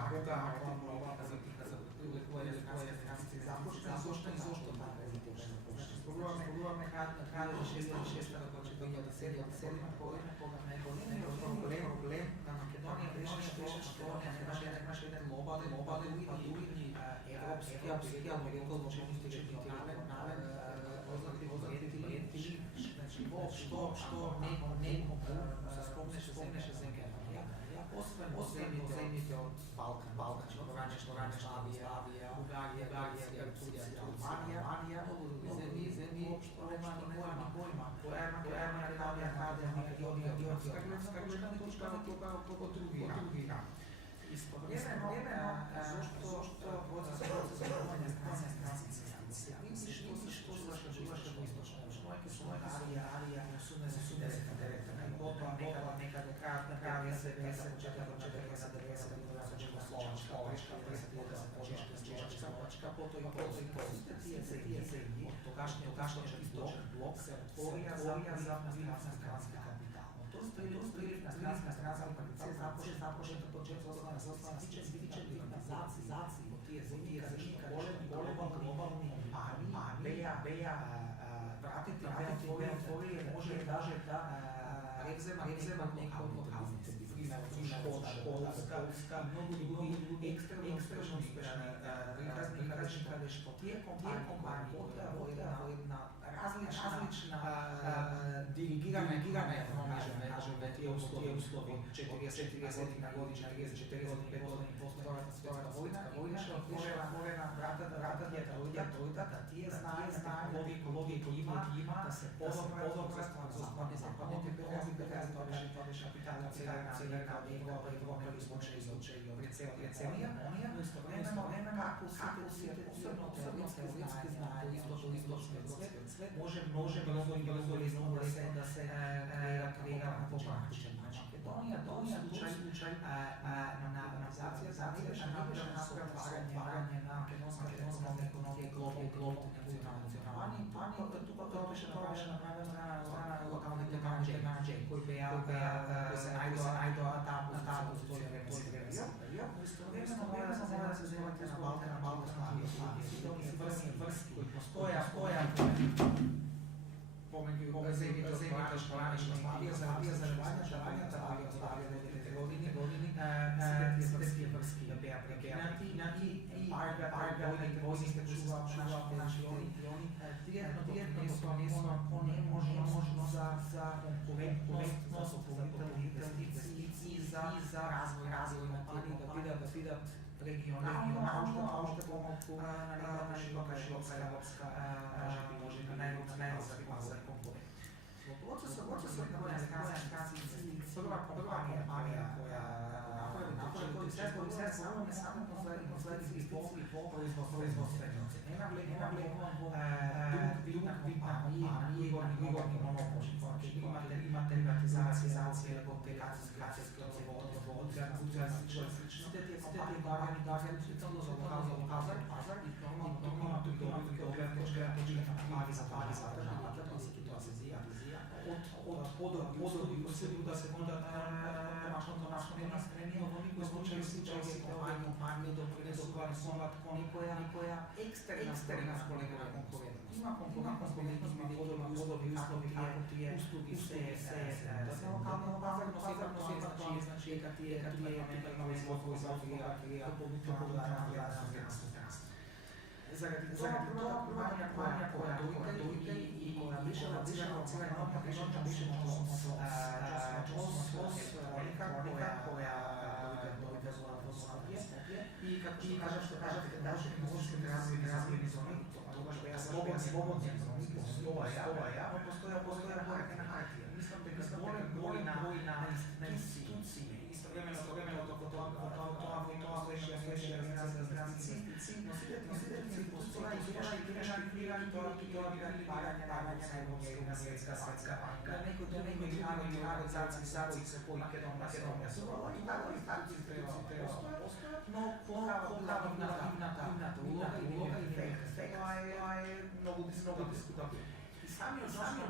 политика за финансите започна и зошто тази почна. Спробуваме каде 6 да се проблем на Македонија беше што немаше еден глобален и европски политички што не се спомнеше земја. Освен земјите од Балкан, Югославија, Бугарија, Турција, Албанија, земји што нема ни појма, која е Македонија од скргледна точка како други. Истоvremeno, зошто процесот за што завршуваше во источна Азија, некаде крајот на 50, почетокот на 90 Чехословачка, Чешка, Полска, потоа и тие земји, тогашниот источен блок се отворија за странска капитал. Този прилив на странска капитал започна да почетува на стратични приватизации во тие земји, глобални армии беа пратите отворија, може даже да превземат некои од локалните бизнеси, Шкода, многу други екстремно успешни приказни каде што тие компании во една различна диригирана економија, кажеме, тие услови 40 година, 45 години после Втората светска војна, што отворена вратата дојдат, тие знаат логика има да се подобрат западните държави, тоа беше Северна Европа или случаи Рецелија, но истовремено како сите посебно теоретски знаат источниот свет, може брзо да се креира на попрактичен начин. Македонија случај на организација не беше отварање на македонската економија глобалните национални плани, тоа беше направено на локалните менеджери кои се најдоа таму тој период. Истовремено мора да се земете на балкански врски кои постојат помеѓу земјите што ранешно Југославија за ревањата години светските врски беа прекинати и војните чуваат нашите директно невозможно за конкурентност со положителни инвестиции за развој на тие да бидат регионално, уште помалку на широка европска, може би најголема V procesu imenovanja stranskih investicij prva kompanija, koja napravi to sve samo ne samo posledici po proizvodstvenosti. Nema bitna kompanija, Igorni monopol, imate privatizacije, telekomunikacijske uzgleda, slično. Te kompanije celo zaukazuju pazar i normalno tu gledati od podobi uslugu da se onda domaćno nema spremio, u slučaju kompanije doprinesu koja eksterna konkurentnost. Ima konkurentnost, ima podobi uslugi, kako ti je uslugi se lokalno bazarno, znači kad ti je novi izvod zaradi toga kompanija koja dojde i koja više locira enormno više koja dojde i kad ti kažeš što kažete da će mogućnosti razvijeni zoni, slobodni zoni, postoje na hajtije. Mislim da boli na institucije, istovremeno to veći razlici, nositelji institucija i kreirani to paranje na svjetska banka, neko organizacije se koji Makedonija su i tako institucije postoje, no glavna uloga i efekt je mnogo diskutabilna. I sami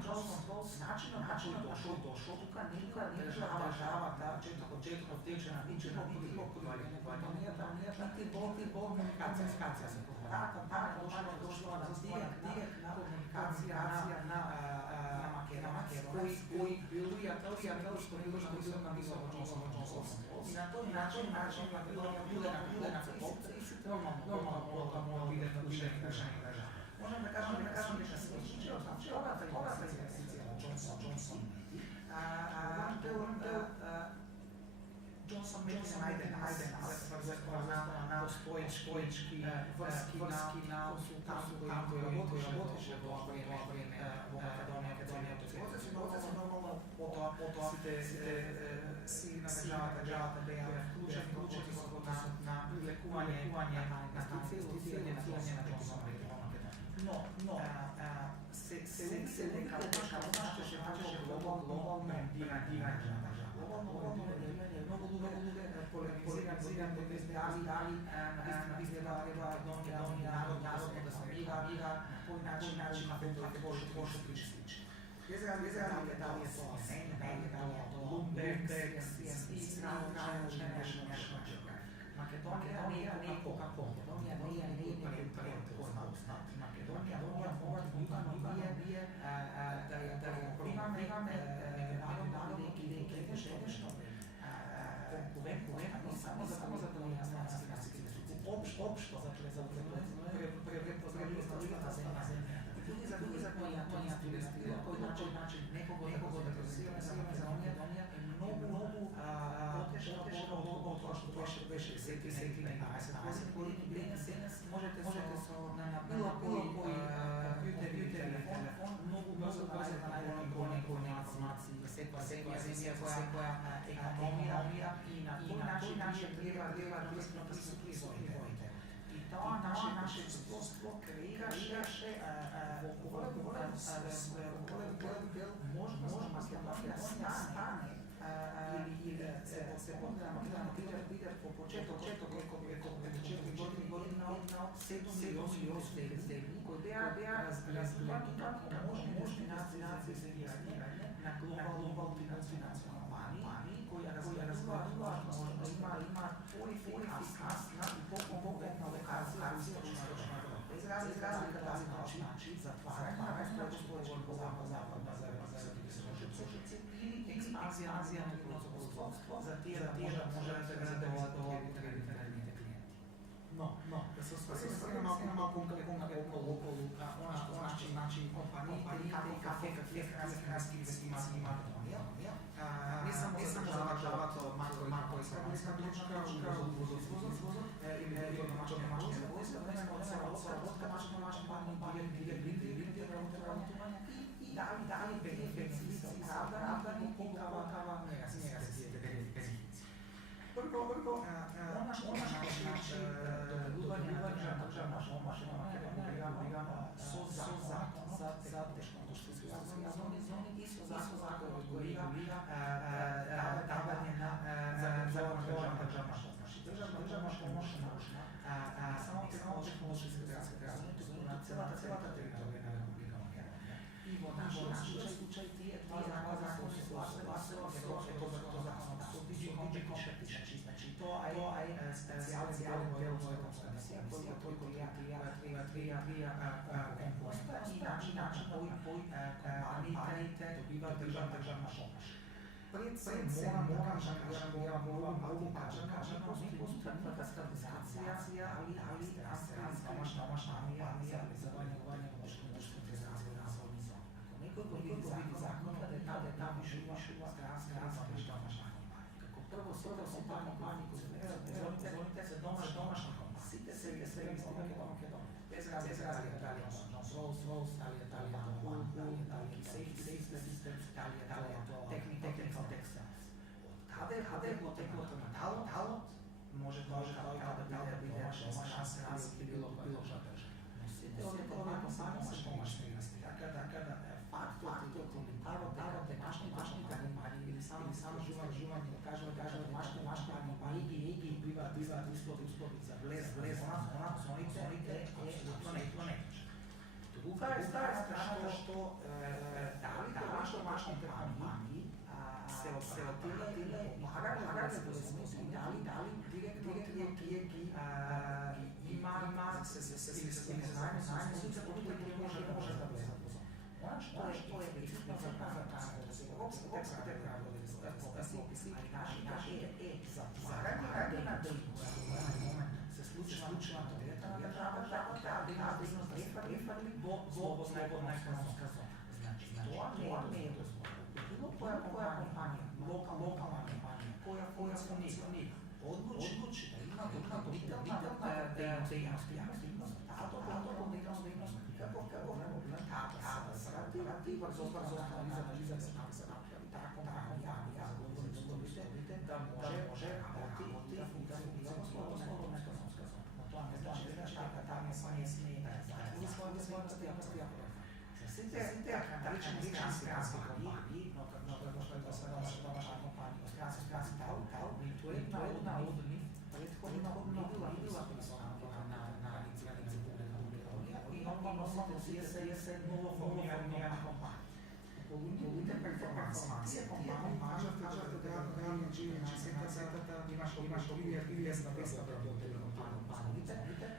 Johnson Rawls načinom kako je došao, tuka nije država ta početno vtečena ničega bilo nije komunikacija se ta kompanija došla na direktna komunikacija na Makedoniji koji bili atelsko bilo na Johnson i na toj način Makedonija bude na kopce i se normalno vidjeti na duševnih država. Možem da kažem da se ova investicija Johnson Johnson Mason najde na postojički vrski na konsultantu koji работеше во време во Македонија. Процесот нормално потоа си държавата беа вклучени на лекување на инвестиции на Johnson. Но се нека почеше глобално дирање на држава. Много полемизиран дали наистина треба народно да се мига, по начин на кој причини. Без разлика дали е тоа CNN, дали е тоа Bloomberg, CNBC, нешто. Македонија не е Кока-Кола, Македонија не е препозната. Македонија мора да ја примаме неки нешто конкурентно само за општо за препознатливоста на земја. Други за кој начин некого да презира за оние многу потешно од тоа што беше сети 15 години. Денес можете на било кој телефон многу брзо да најдете информации за секоја земја, економија и на кој начин треба присутни изворите. И тоа наше искуство креираше во голем дел можност Македонија стане или се биде по почеток година од 7 земји кои беа разгледани како можни нации за инвестирање на глобални компании кои разгледуваат да има по-ефикасна и по-конкурентна локација без разлика тази начин затварање на постојачки западна заради или експанзија на производство за тие да може да задоволат кредитните клиенти. Но да се осврнеме малку околу начин компаниите и какви разлики инвестиции има Македонија. Не само државата макроекономска точка или домашни војска, домашни компании, дали бенефици opravdani pokava nerazvijene definicije. Prvo, ona znači dobivanje državna pomoć regulirano so zakon za tehnološki razvoj zoni i so zakon regulira davanje na državna pomoć. Državna pomoć samo tehnološki razvoj, to je cela ta teritorija regulirana. I v našem slučaju ti dva zakona se to zakonodavstvo znači to je specijalni del komisije, koliko trija komposta i način koji kompanije dobiva državna pomoć. Predvsem moram unutar stabilizacija, ali stranska armija za vojnovanje razvojni zon. Nekoliko vidi zakon, da je tam išla stranska državna. Kako prvo se ta kompanija pozorite se domašnja kompanija. Se registrira bez razlika da li je Rolls, da li je safety system, da li je to technical textiles. Kada je poteklo to na talent, može da bude šansa ili bilo šta drža. Ove kompanije se pomašne investira. Kada faktor te mašne kompanije ili samo žuvanje, da kažemo mašne kompanije i biva uslovi za blez, zonite to ne može. Druga je strana što da li mašne kompanije se otile da li direktno ima se znanje suce potpuno može da bude zaposleno. To je ekipno za evropski tekst popisi, ali naši zaradi na moment se slučajno to direktna država, da reformi bo slobodna ekonomska zona. Znači, to ne je dozvoljeno. Bilo koja kompanija, lokalna kompanija, koja funkcionira, odluči da ima vitalna dejavnost, a to dejavnost kako zaradi brzo analiza se napravi ta kompanija, da može raditi i da funkcionira slobodna ekonomska zona. To ne znači da tam ne smije ili svoje dejavnosti. Sve te stranske kompanije, no kako što je to sve domaća kompanija, stranski tal, to je jedna od njih prethodno bila prisutna na inicijativne i normalno se novo formirana kompanija. Polunite performancije kompanije kažete da imaš izvjesna predstava do te kompanije.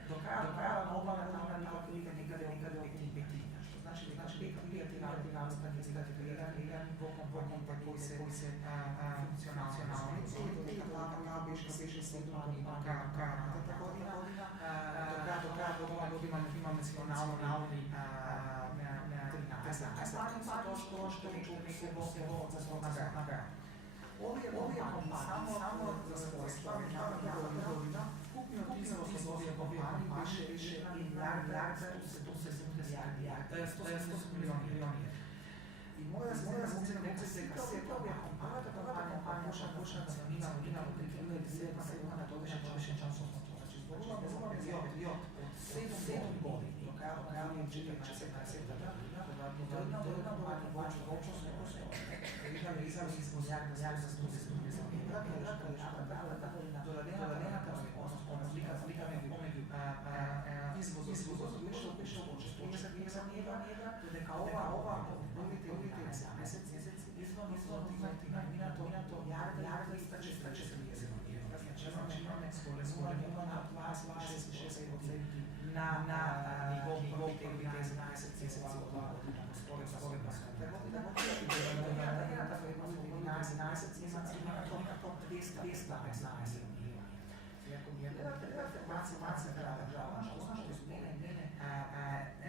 Do kraja nova nikada objektiviti. Znači, biti kreativan komponenta koji se funkcionalni. Ta biše sigurno karata godina. Do kraja godina ima nacionalni 13. To što se nagrada. Ovi kompanije samo za svoje stvari godina kupio se ovdje kompanije više i milijarda, to se 100 milijoni. I moja se kaseta ovdje kompanija počne da se nima prikrivaju 10 to više časov na to. Znači, zborila od 7 godina do kraja je čitao 40 godina, to je jedna vočno se izrazi smo milijarda za 110 doladena odnosno slika pomeđu izvozu više od 40 njega, da ova budite meseci izvan to jarda istrače se njezino. Znači imamo skoro na 26% na nivou prvite za meseci od godina. Skoro pa sve godina. Ta vrednost na meseci ima to 215 milijuna. Iako mi je gledate macija država, što su mene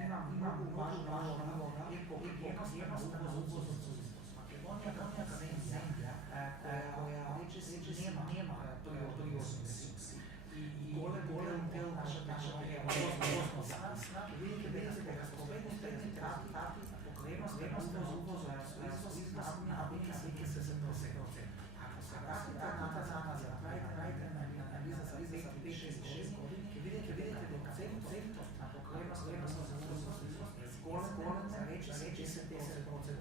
imam važno jednostavno uvoz od izvoz. Makedonija kao zemlja koja nema prirodni resurs i golem del naša vidite da smo prednji trati pokrenu Vrednost uvoza su iznos nabavke slike 70%. Ako se vratite nazad, pravite analiza za 5-6 godini, vidite da koncepto na pokrenost vrednost je zgolen za veći 10%.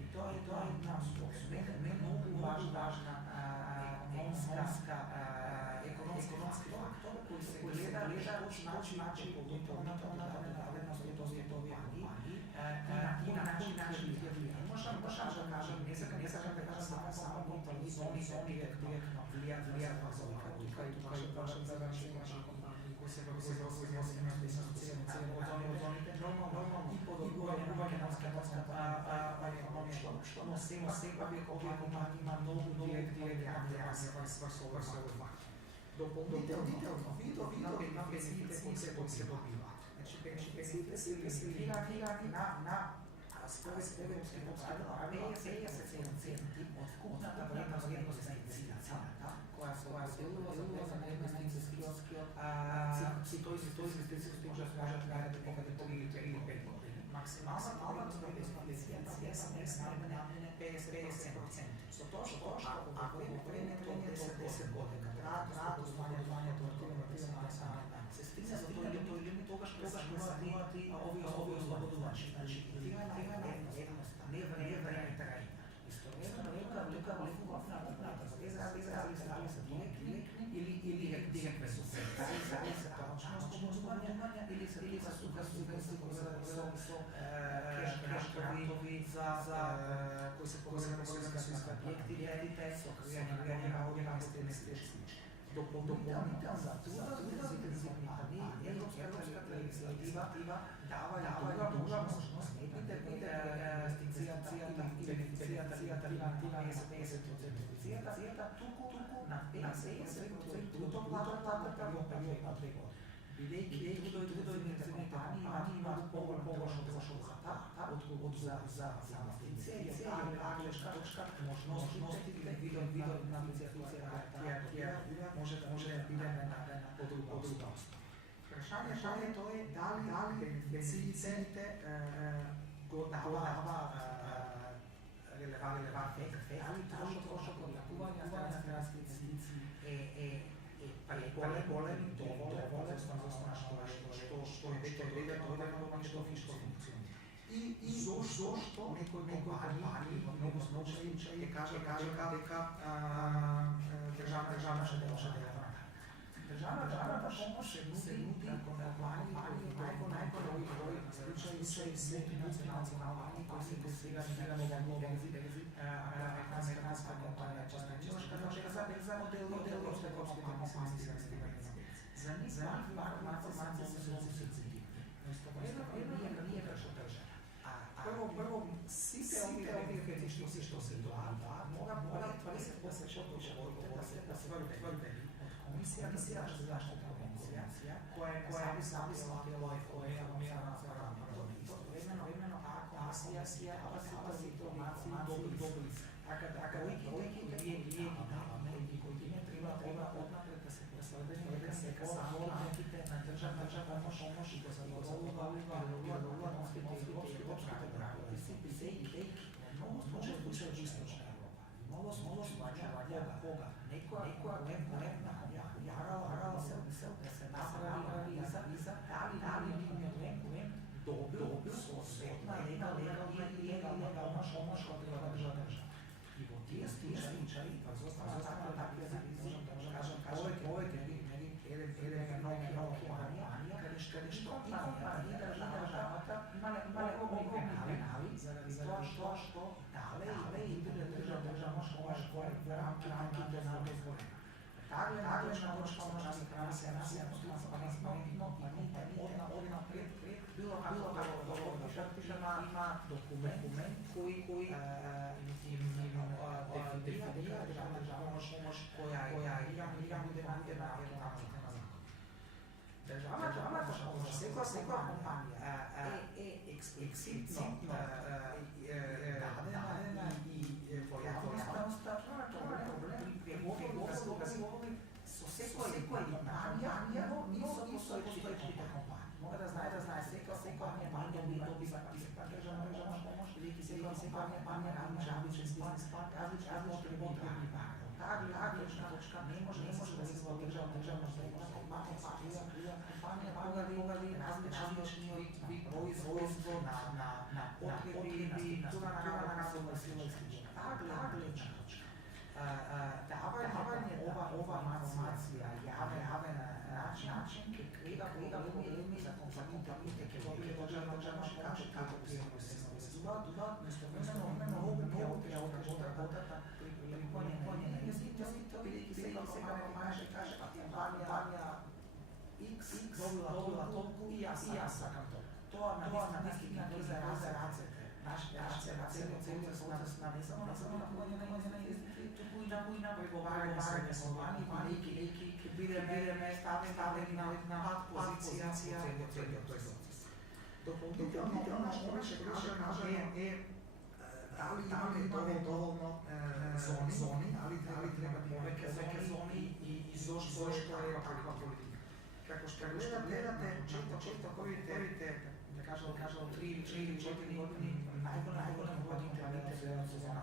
I to je nam meni mnogo važna ekonomski faktor koji se gleda način pogotovo vrednosti to kompaniji i na način izgledanja. Možda da kažem, ne sam da kažem samo kompaniji, oni direktno vlijat faktorika, tukaj vašem završenju kompaniji koji se odnosi na ozonite, normalno i pod odgovorima što nosimo ove kompanije ima mnogo direktne akcije Dopoveditelno video na beneficije koji se dobiva. Znači, beneficije se realizirati na evropske pravila, a veje se centi od skupната vrednost investicija, koja se deluje za investicijski cikl. Той инвестиcijski може да трае покаде 3 или 5 години. Максимална инвестиция се намене 50%. За тоа што ако времето е 10 години, трае дозвањето се стигне до тој лимит, тогаш влезуваат и овие ослободувачи. Значи, тие не време трајна. Историята тука влегува в без разлика дали се или директно се точно ослободување или се тука со кешкратови за кои се повезани со објекти, со креање инвестиции. Допълнително за това компании европската легислатива дава друга можност инвестицията на 50% туку на 50% bruto платата во период на 2 години. Бидејќи трудови компании имаат поволно трошоцата отколку за инвестиција и аглешка точка можностите видови на инвестиција може да биде на подруга. Прашањето е дали бенефициите го дава релевантен ефект, дали трошокот од купување на странски инвестиции е голем и доволен за што е веќе дојде што функционира. И зошто некои компании многу случаи ќе кажа дека државна ще дела. Државната помош се нуди на компании кои најголеми број случаи се мултинационални компании кои се класифицирани на американска компанија, честничка берза, модел европските комисии. За нив информација се сензитивни. Но истовремено ние како држава. Прво, сите овие кредити што се доаѓаат, мора 20% да се тврдени Комисията за заштита конкуренција, која е зависла која е формирана за времено комисија пази информации добри. Кои ги даваме и кои не треба однапред да се преследени дека се волите на државна помош и да се задоволува европските правописи, бидејќи многу случаи во Источна Европа. Многу случаи кога некоја големна јарала се да се направи виза, дали линијот добил соосветна легална помош од држава. И во тие случаи, врз основа на такви анализи, можам да кажам еден нов компанија, каде што и компанија и државата имале огромни заради тоа што дале и државна помош која е во рамките на дозволена. Таглечна точка се транспарентно и однапред било има документ кој дефинира државна помош која буде на рамките на закон. Државната помош за секоја компанија е експлицитно дадена и во јавноста преговори со секоја компанија, но со постоечките компании. Мора да знае секоја компанија добива државна помош različni biznis plan, različni potrebni partner. Ta ključna točka ne može da se zbog državno kompanija pogledi različni proizvod na potrebi, na razvojna sila ističe. Ta ključna točka. Davanje ova informacija jave na način, ki krega problemi za kompletne teorije državno kaže kako prijemo se zbog, istovremeno работата при прилагане на инвестиции, бидејќи сега kaže компанија X добила толку и јас сакам толку. Тоа на вистина за рацете. Нашите целиот процес на не само на прилагање на инвестиции, туку и на преговарање со компании, ќе бидеме ставени на пат позиција целиот процес. Дополнително што кажа е дали доволно зони, ali треба повеќе зони и зошто е таква политика. Како што гледате, често првите, да кажам 3 или 4 години, најголем број интервените се зона.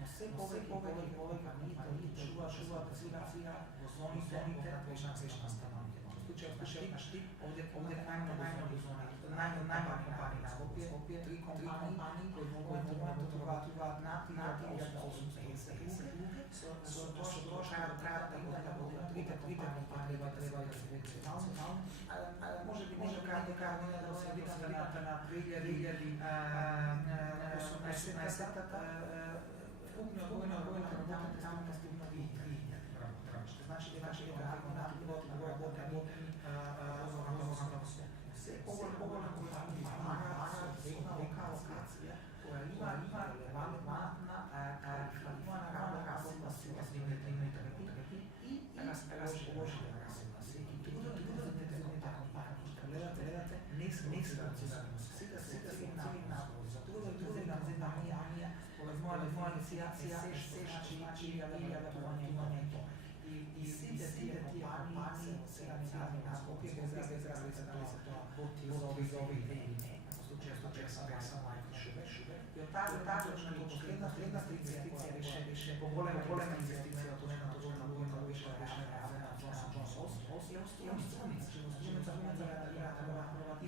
Но се повеќе компании чуваат да свира во зоните на пешна становите. Во случајот на Штип, овде најмногу зони, најмалку компании на Скопје, 3 компании кои могат да над 1850 со тоа крајот на година, трите компании треба да се регистрират. Може би крајот да се регистрират на 2018-та, вкупно војна работата само да стигнали 3.000. Што значи дека работени се поголема компанија на локација која има релевантна работна сила и расположена работна сила. И трудно за тези компании што гледате не се рацизирано. Сега на за трудно на земјанија моја лиција се илјада тоа. И сите тие компании сега на Скопје без разлика дали се тоа за овие или не. Во случајот сам лајк шубер. И од таа точна точка, следна инвестиција беше поголема инвестиција точна на војна беше на Джонсон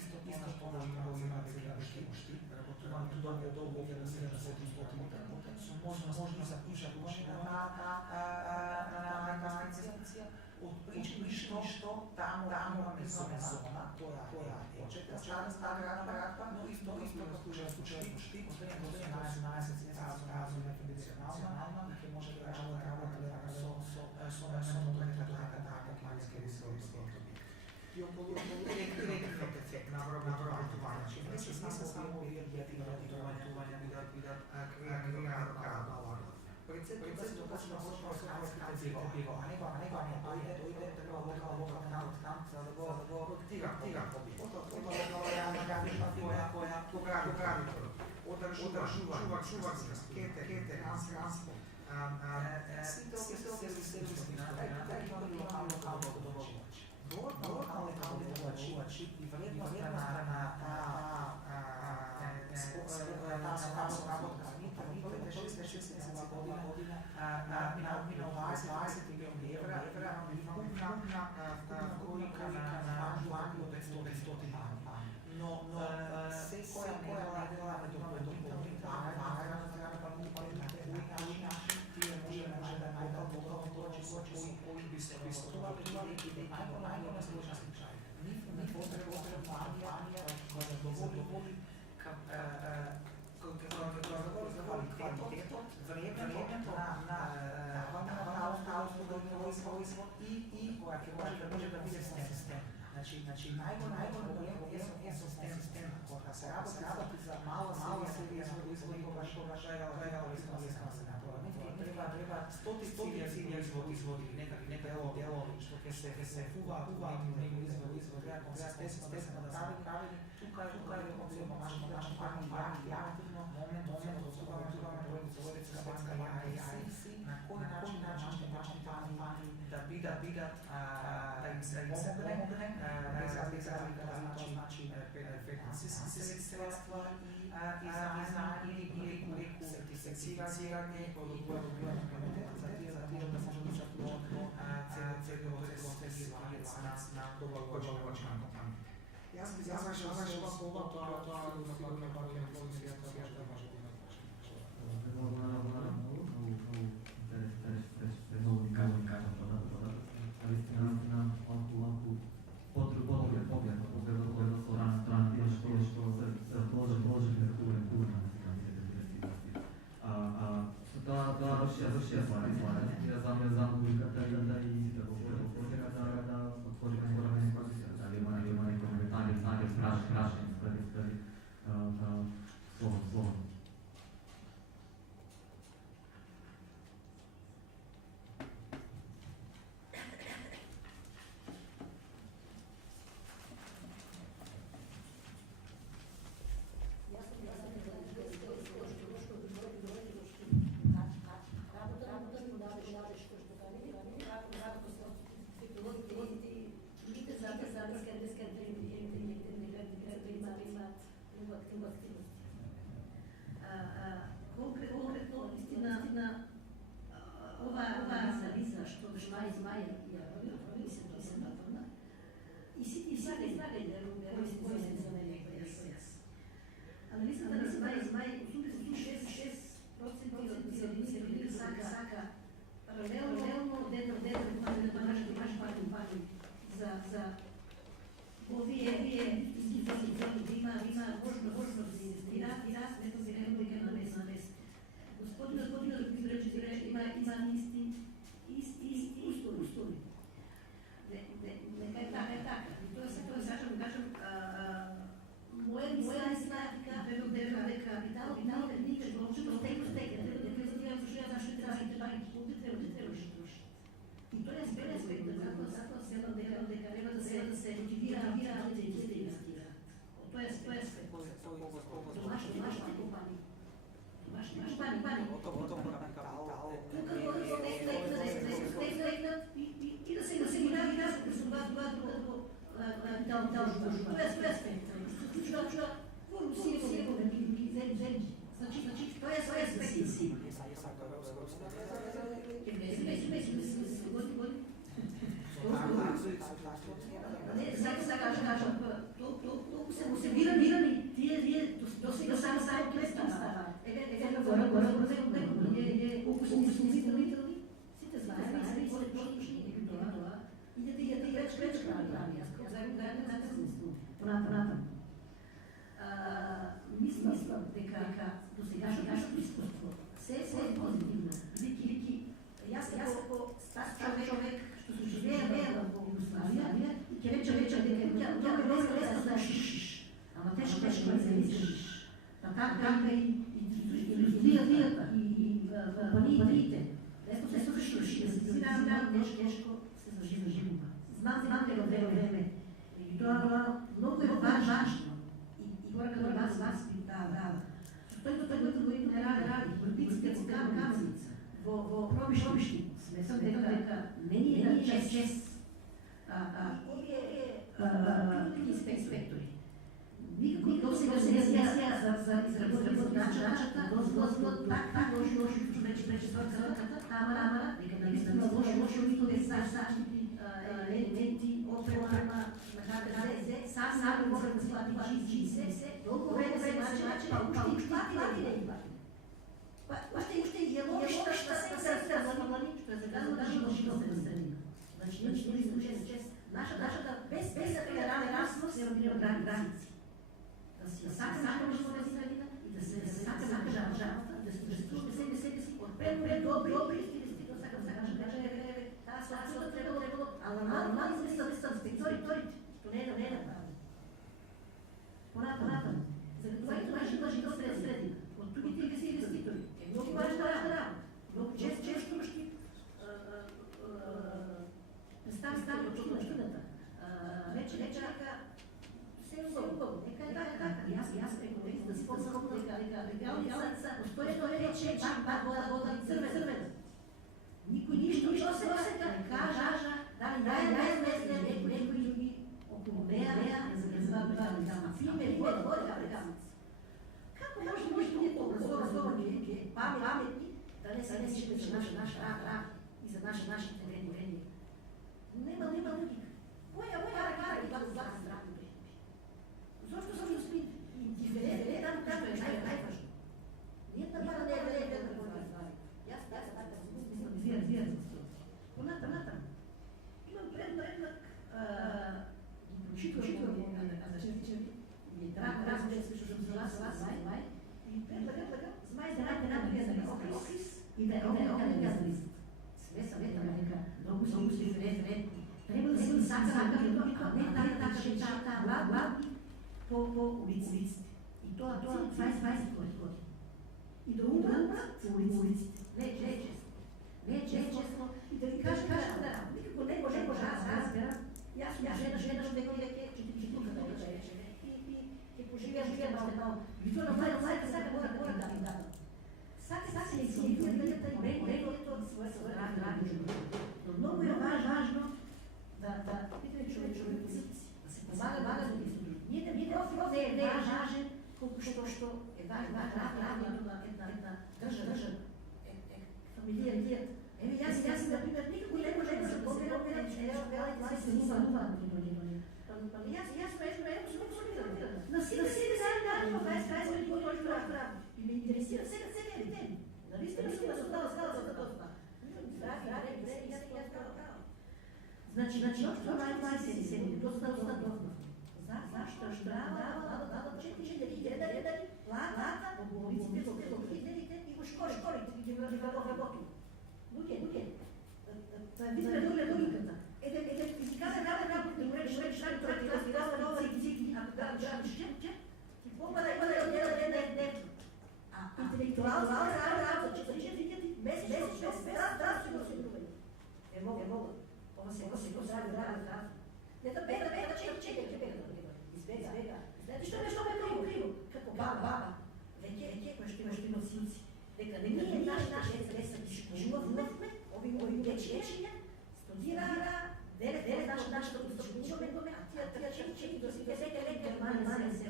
исто тоа што има Штип, работувам долго да се со можност за пишат на инвестиција од причини што таму имаме зона, која е четврта стара, но исто како случајот Штип, последните 18 месеци разумно конвенционална и ќе може да работи со и околу регулативниот ефект на вработување. Че не се само овие вработувања бидат креираат. Прецепта се допочна со скалските бего, а него не дојде треба локална за да го актира. Потоа која одржува кете, транспорт. Сите овие сервиси на локално добавувач. Локални добавувачи и вредноста на работа нивните 60 година на 20 милиони евра вкупна бројка на плани од 500 милиони. Но секоја недела на дополнителни може да најдат локални кои би се постували најголема случај. Ни потребна компанија која доводи квалитетот, времето на производ и која ќе може да биде систем. Значи најголем проблем е систем. Кога се работи за мала серија производи, кога треба стотици изводи, нека делови што ќе се фуваат во него извод, треба консистентно да се правени. Тука е проблема нашата компанија, момент отсуваме производите на кој начин компании да бидат да им се помогне, без разлика значи финансиски средства и сертифицирање од одговорно комите за тие да се учат во целиот процес на добавувачка кампања. Јас би завршил ова тоа сигурно паралелно со сијата може да има. Мислам дека досегашното искуство се е позитивно. Јас како стар човек што се живеела во Југославија, ќе речам дека тоа е лесно да шиш, ама тешко да се изградиш. Така и индустријата и планините. Лесно се сушиш, тешко се заживува. Знам дека време и тоа многу е важно. И гора кога вас питаа, тој го не ради, политиците го камзица. Во пробишти сметам дека не е чест овие инспектори. Никој сега се за изработување начата, дозволот така лошо рече сорката, тамара, дека наистина лошо и тоа е заштити елементи, опрема, сам може да сплати се, толку време се маче, па уште уште е лошо што се заплани, што е заказано да живо се страни. Значи, нашата без толерантност се родила граници. Да се сака живота страна и да се сака државата, да се преступи себе си од пред добри стилисти, да каже, таа ситуација требало, ала мали се инспекторите, што не е направено. Понатаму, за тоа живот средина, од другите инвеститори, е многу важна работа. Многу често ще стане општината. Рече дека се убаво, нека е така. Јас преговорих да спомнам дека легалница постојано рече вода црвена. Никој ништо што се кажа, дали најлесне некои други околу неа не забавуваат легалница. Пример, вода легалница. да не се мисли за наш рад и за нашите вредни. Нема логика. Коя кара това да здраве здравни принципи? Защо сме индиферентни там, както е най-важно? Ние така не е да говорим това. Аз така мислям, понатам. Имам предмет учително ми разглед също съм за вас, Змай, и предлагам Змай да направи офис и да организира съвета на века. Много си вред. Трябва да се сака, а не така глад по улиците. И това е 20 години. И да умрат по улиците. Не е честно. И да ви кажа, никакво не може аз разбера. И аз жена ще го леке, че ти тук да рече. И поживя малко. И това на сайта сега да дам. Сака се инициативата и регулето от своя радио. Но много е важно да питаме човек да се помага за други. Ние да не е важен, колко що е важно радиото на една държа фамилия. Аз, например, никога не може да се помня, че това се занимава. Аз съм консолидирана. На всички заедно в ЕС, който може да прави. И ме интересира всеки ден. Нали сте да се става за това? Значи, общо най-27, доста. Защо трябва да чети плата по болниците, по хитрите и по школите, ги работи. Луѓе, видите логиката. Да физикален работа, да мреш, да нова езики, ако да ти помага да ден. Интелектуална работа, че видите месечно, здравствено се добре. Е мога. Ова се здраве. Не да бега, чекай. Избега. Знаете што ме криво? Како баба. Веќе кој што има синци. Дека ние нашите деца ги школуваме, ови дечиња студираа, деле нашето училище, а тие чеки до си везете лек Германија се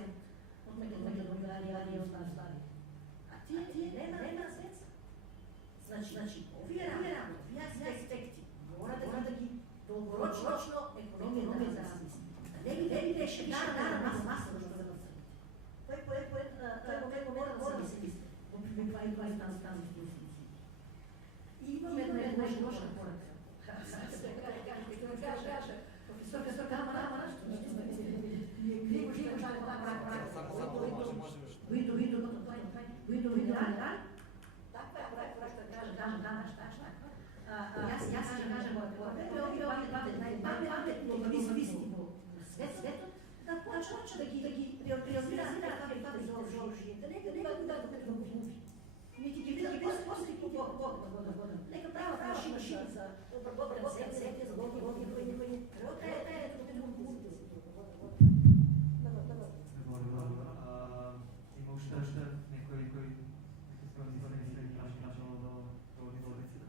од Македонија и останали. А тие нема средства. Значи, овие работи, овие аспекти, мора да ги долгорочно економија да размисли. Не ги реши дара маса да запасат. Тој мора да се мисли. Това и тази институция. И имаме една лоша поръка. Професор Камара, живо, Аз ще кажа моята свето, да почва да ги реализира това изложение. Да не го губи. Нити ги видят после нека права машина за обработка сетия, за логи, Има още некои кои искам да се начало до болниците.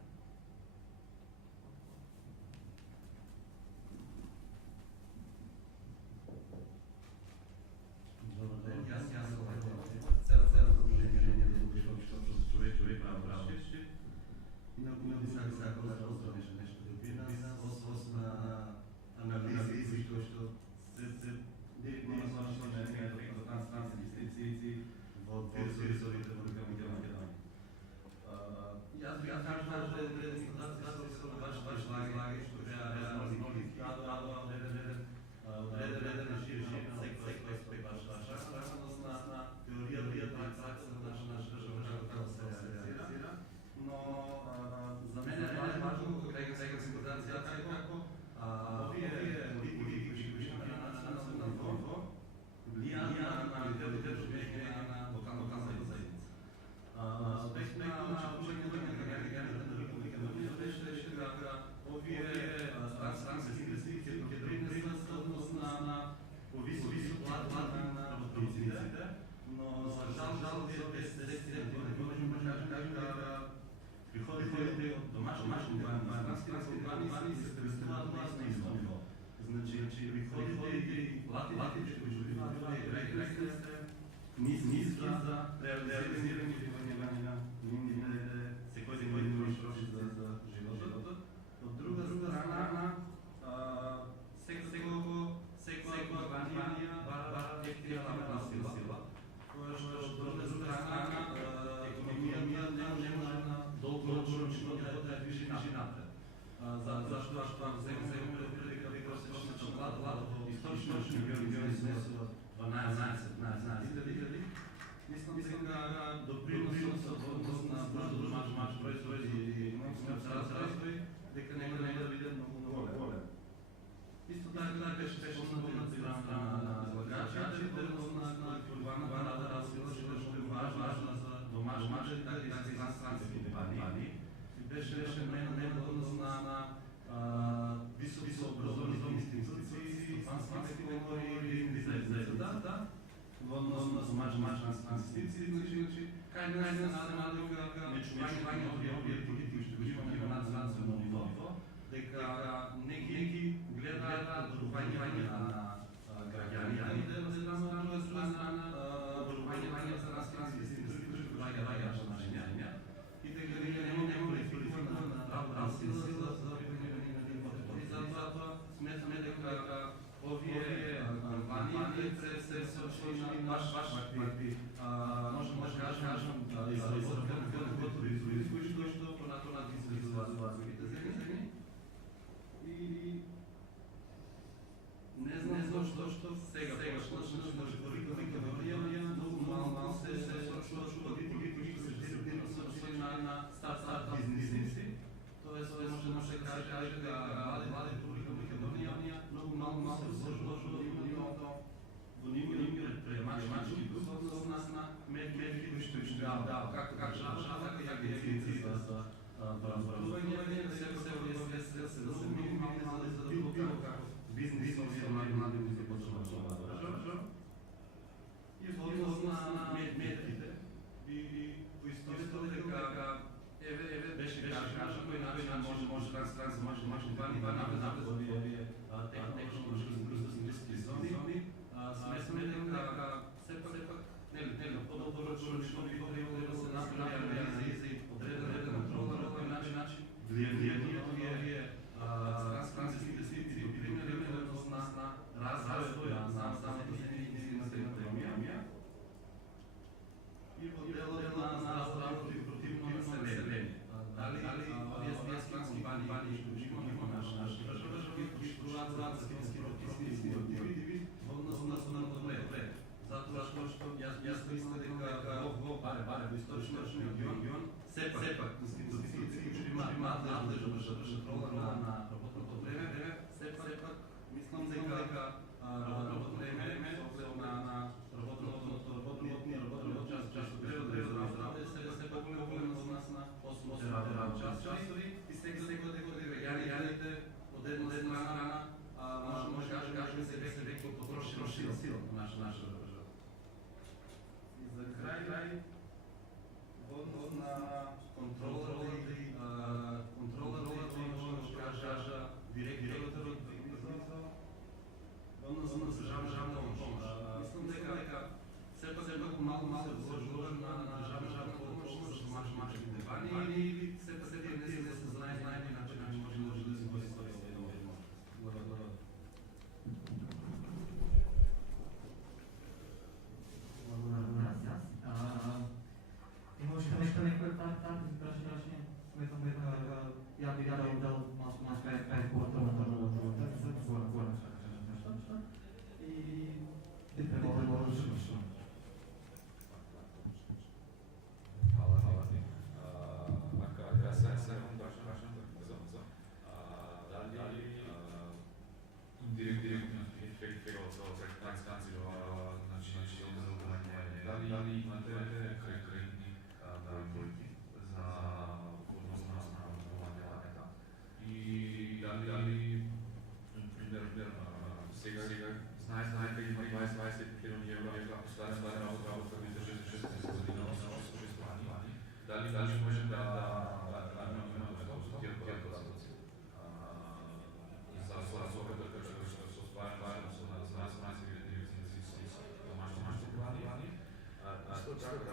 Низ за реализиране домашните странски компании беше неудобно на високообразовани институции, стопански говори, заедостта, водно на домашните институции, значи, крайна нечуване от политики, ще го имаме на национално ниво, дека неки гледаат върхование на граѓани, да друга страна върхование за нас институции, които ваѓа значења, и дека нема политика на работа сила за и затоа сметаме дека овие компании се случи баш може да кажам што понатонат излизуваат другите земји и не знам што сега почнаш да викаме многу мал се чува политики што се директно на старт бизнеси. Тоест може да се каже дека млади Република Македонија многу мал се вложува во нивни предприемачки дух од нас на мерки кои што дава како држава, така и агенции за транспортување, да се минимални за да било како бизнес овие млади луѓе започнуваат да држава. И во однос на мерките и поистоветно дека еве беше кажано кој начин може трансгранични компании да овие технолошки зони. Сметаме дека сепак подолгорочно би треба да се направи анализа и одреден контрол на кој начин влијанието овие трансгранични инвестиции допринеле од нас на развојот на самата економија и во делот на здравото и продуктивно население. Дали овие странски компании што имаме нашите држави поштуваат законски прописи во однос на добре. Затоа што јас мислам дека во баре во источниот регион сепак институции кои имаат надлежност да вршат контрола на работното време, сепак мислам дека работното време со оглед на работниот час треба да е сепак поголем од нас на 8 часови и сега дека граѓаните од една страна може да кажеме се веќе потрошено сила на наша држава. И за крај во однос на контролата може да кажа директорот во однос на државна помош. Мислам дека сепак малку се вложува на државна помош за домашните компании или сепак не се знае начин може да се води својот Имаше нещо некој тази прашање, сметам дека ја би дал малку пет и би требало да завршим. Hvala ti. Ja sam prašam da li indirektno efekt tega od transkancija, znači obrazovanje, da li imate konkretni projekti za odnos na obrazovanje leta i da li primer vsega znajte ima 20 milijonov evrov postane stvarna odprava, kako je 6 godina, da li može da Isto tako,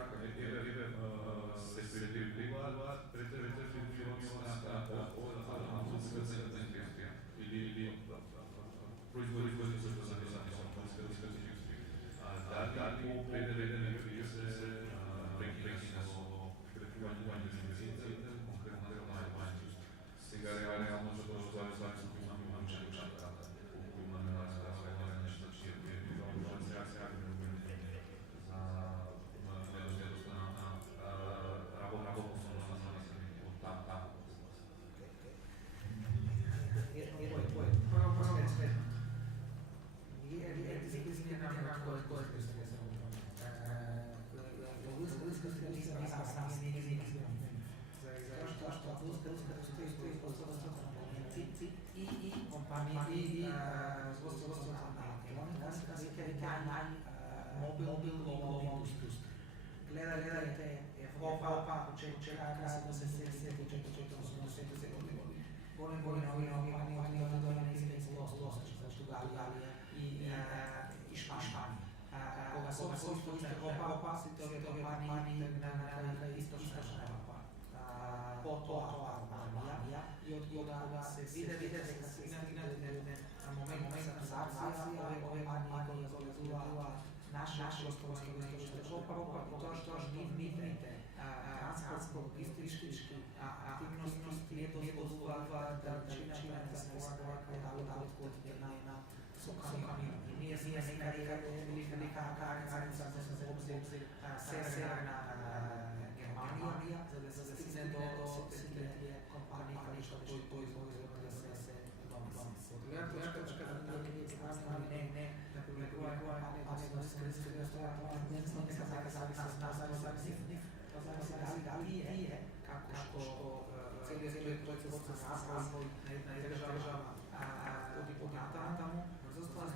mobilnu industriju. Gledajte Evropa, početka 70-ih, početka 80-ih godine, oni organizirali zlost, Portugalija i Španija. Koga su isto Evropa, to je na istočna Evropa. Po Albanija i od koga se vide da se na moment transacija ove Albanije zove naša gospodarska Evropa, to što vidite transportno-logistički aktivnosti ne dozvoljava da većina transporta daleko od jedna sokami. Nije neka granica za obzir severna Germanija, za da stigne do desetletje kompanije što proizvode da se točka ne kako što cijeli proces razvoj na država poditamo,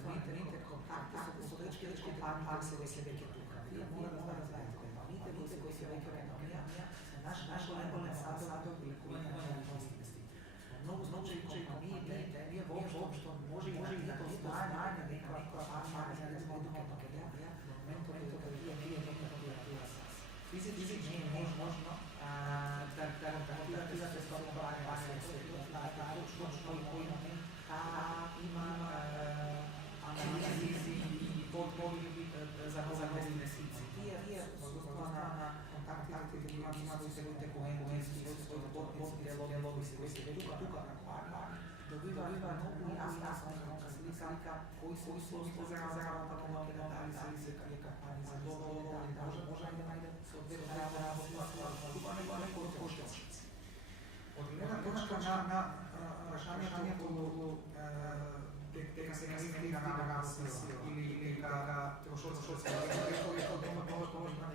znate kontakte su politički kompanije koji se već tukavili. Mora da znate kompanije koji se već kompanija, naš najbolje sad oblikovanje investicije. Mnogo slučajevi nije uopšte što može imati to znanje neka kompanija recimo edukatorija, na momentu kada nije neka fizički nije možno da kontaktirate s tom koji moment ima analizi i podpori za investicije. Nije na kontaktirati ima svojte konvencijski, svoj podpori logisti koji se već tukao na kompanija, dobiva mnogo jasna slika koji su uzrazavali da li se je kompanija zadovoljna, da može da najde se odvrljava neko koštačnici. Od gleda točka na rašanje koju tega se ne smije na silo ili ga troško se je to doma jedna ne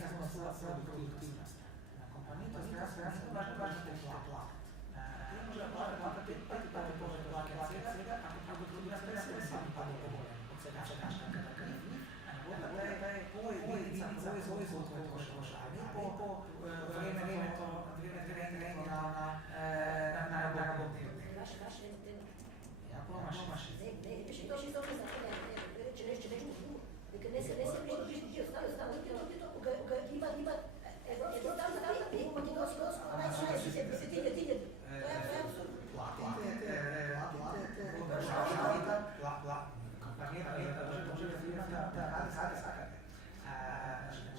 smo produktivnost. Kompanija to je važno plata. Ne može platiti plate svega, ako produktivnost ne sami pada od svega kada krivi. Da je ovo jedinica, ovo je zvuk košarni, po vreme to na robotni. Ja promašim. Više to što se reći nešto drugo. Dakle, ne se bio stavno ima Evropski stavno i makedonski osnovu, najsnaži se tinje. To je apsurd. Platite, kompanija može da radi sakate.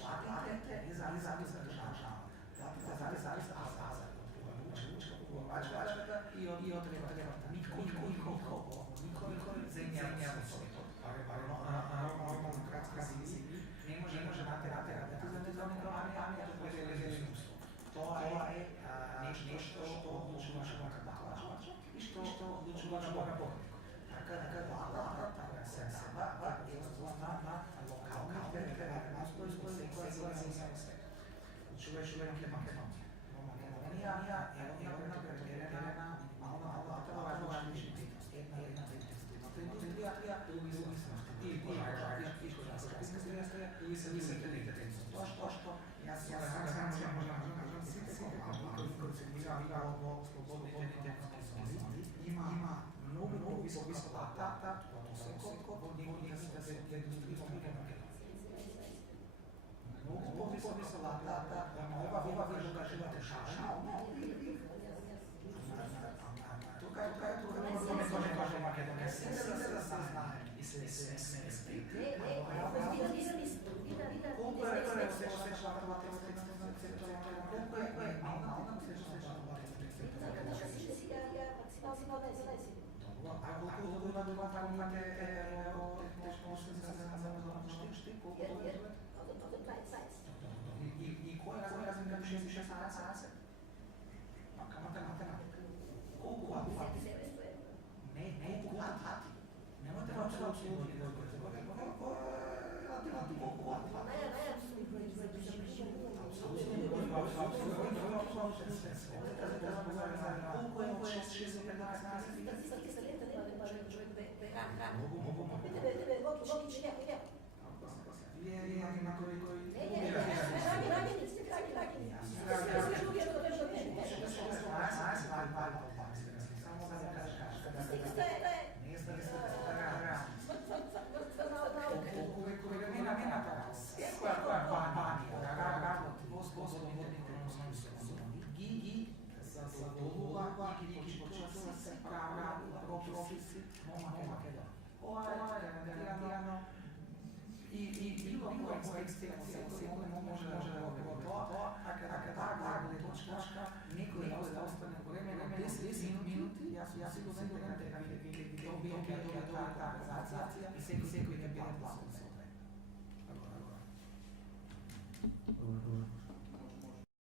Platite nezavisno država. Platite zavisno azaza. I otreba. Niko zemlja u svijetu. Normalno kratka zivi ne može raditi za kompanija, to je nešto što odlučuje kapitala i što odlučuje Boga. Kada vlada se je osnovna na lokalni terenu koja se odlučuje Makedonija. Makedonija je jedna preterana malo važna identitnost. Jedna industrija, drugi i ili se identitnost. To što ja sam ima mnogo visoko plata, kod njih da se industrija mnogo visoko plata, ova vježba života šaša, tukaj to ne kaže Makedonija, se znaje i se smije. Koliko je osjećala koliko je malna osjećala a koliko imate i koja je razlika više 6 sati? Matematika. Koliko hati? Ne, koliko hati? Nemojte vam što učiniti. Koliko hati? Koliko je 6 sati? moja ekspekcija osebno može bilo to, a kada gleda točka, neko je ostane vreme, 10 minuti, jaz sigurno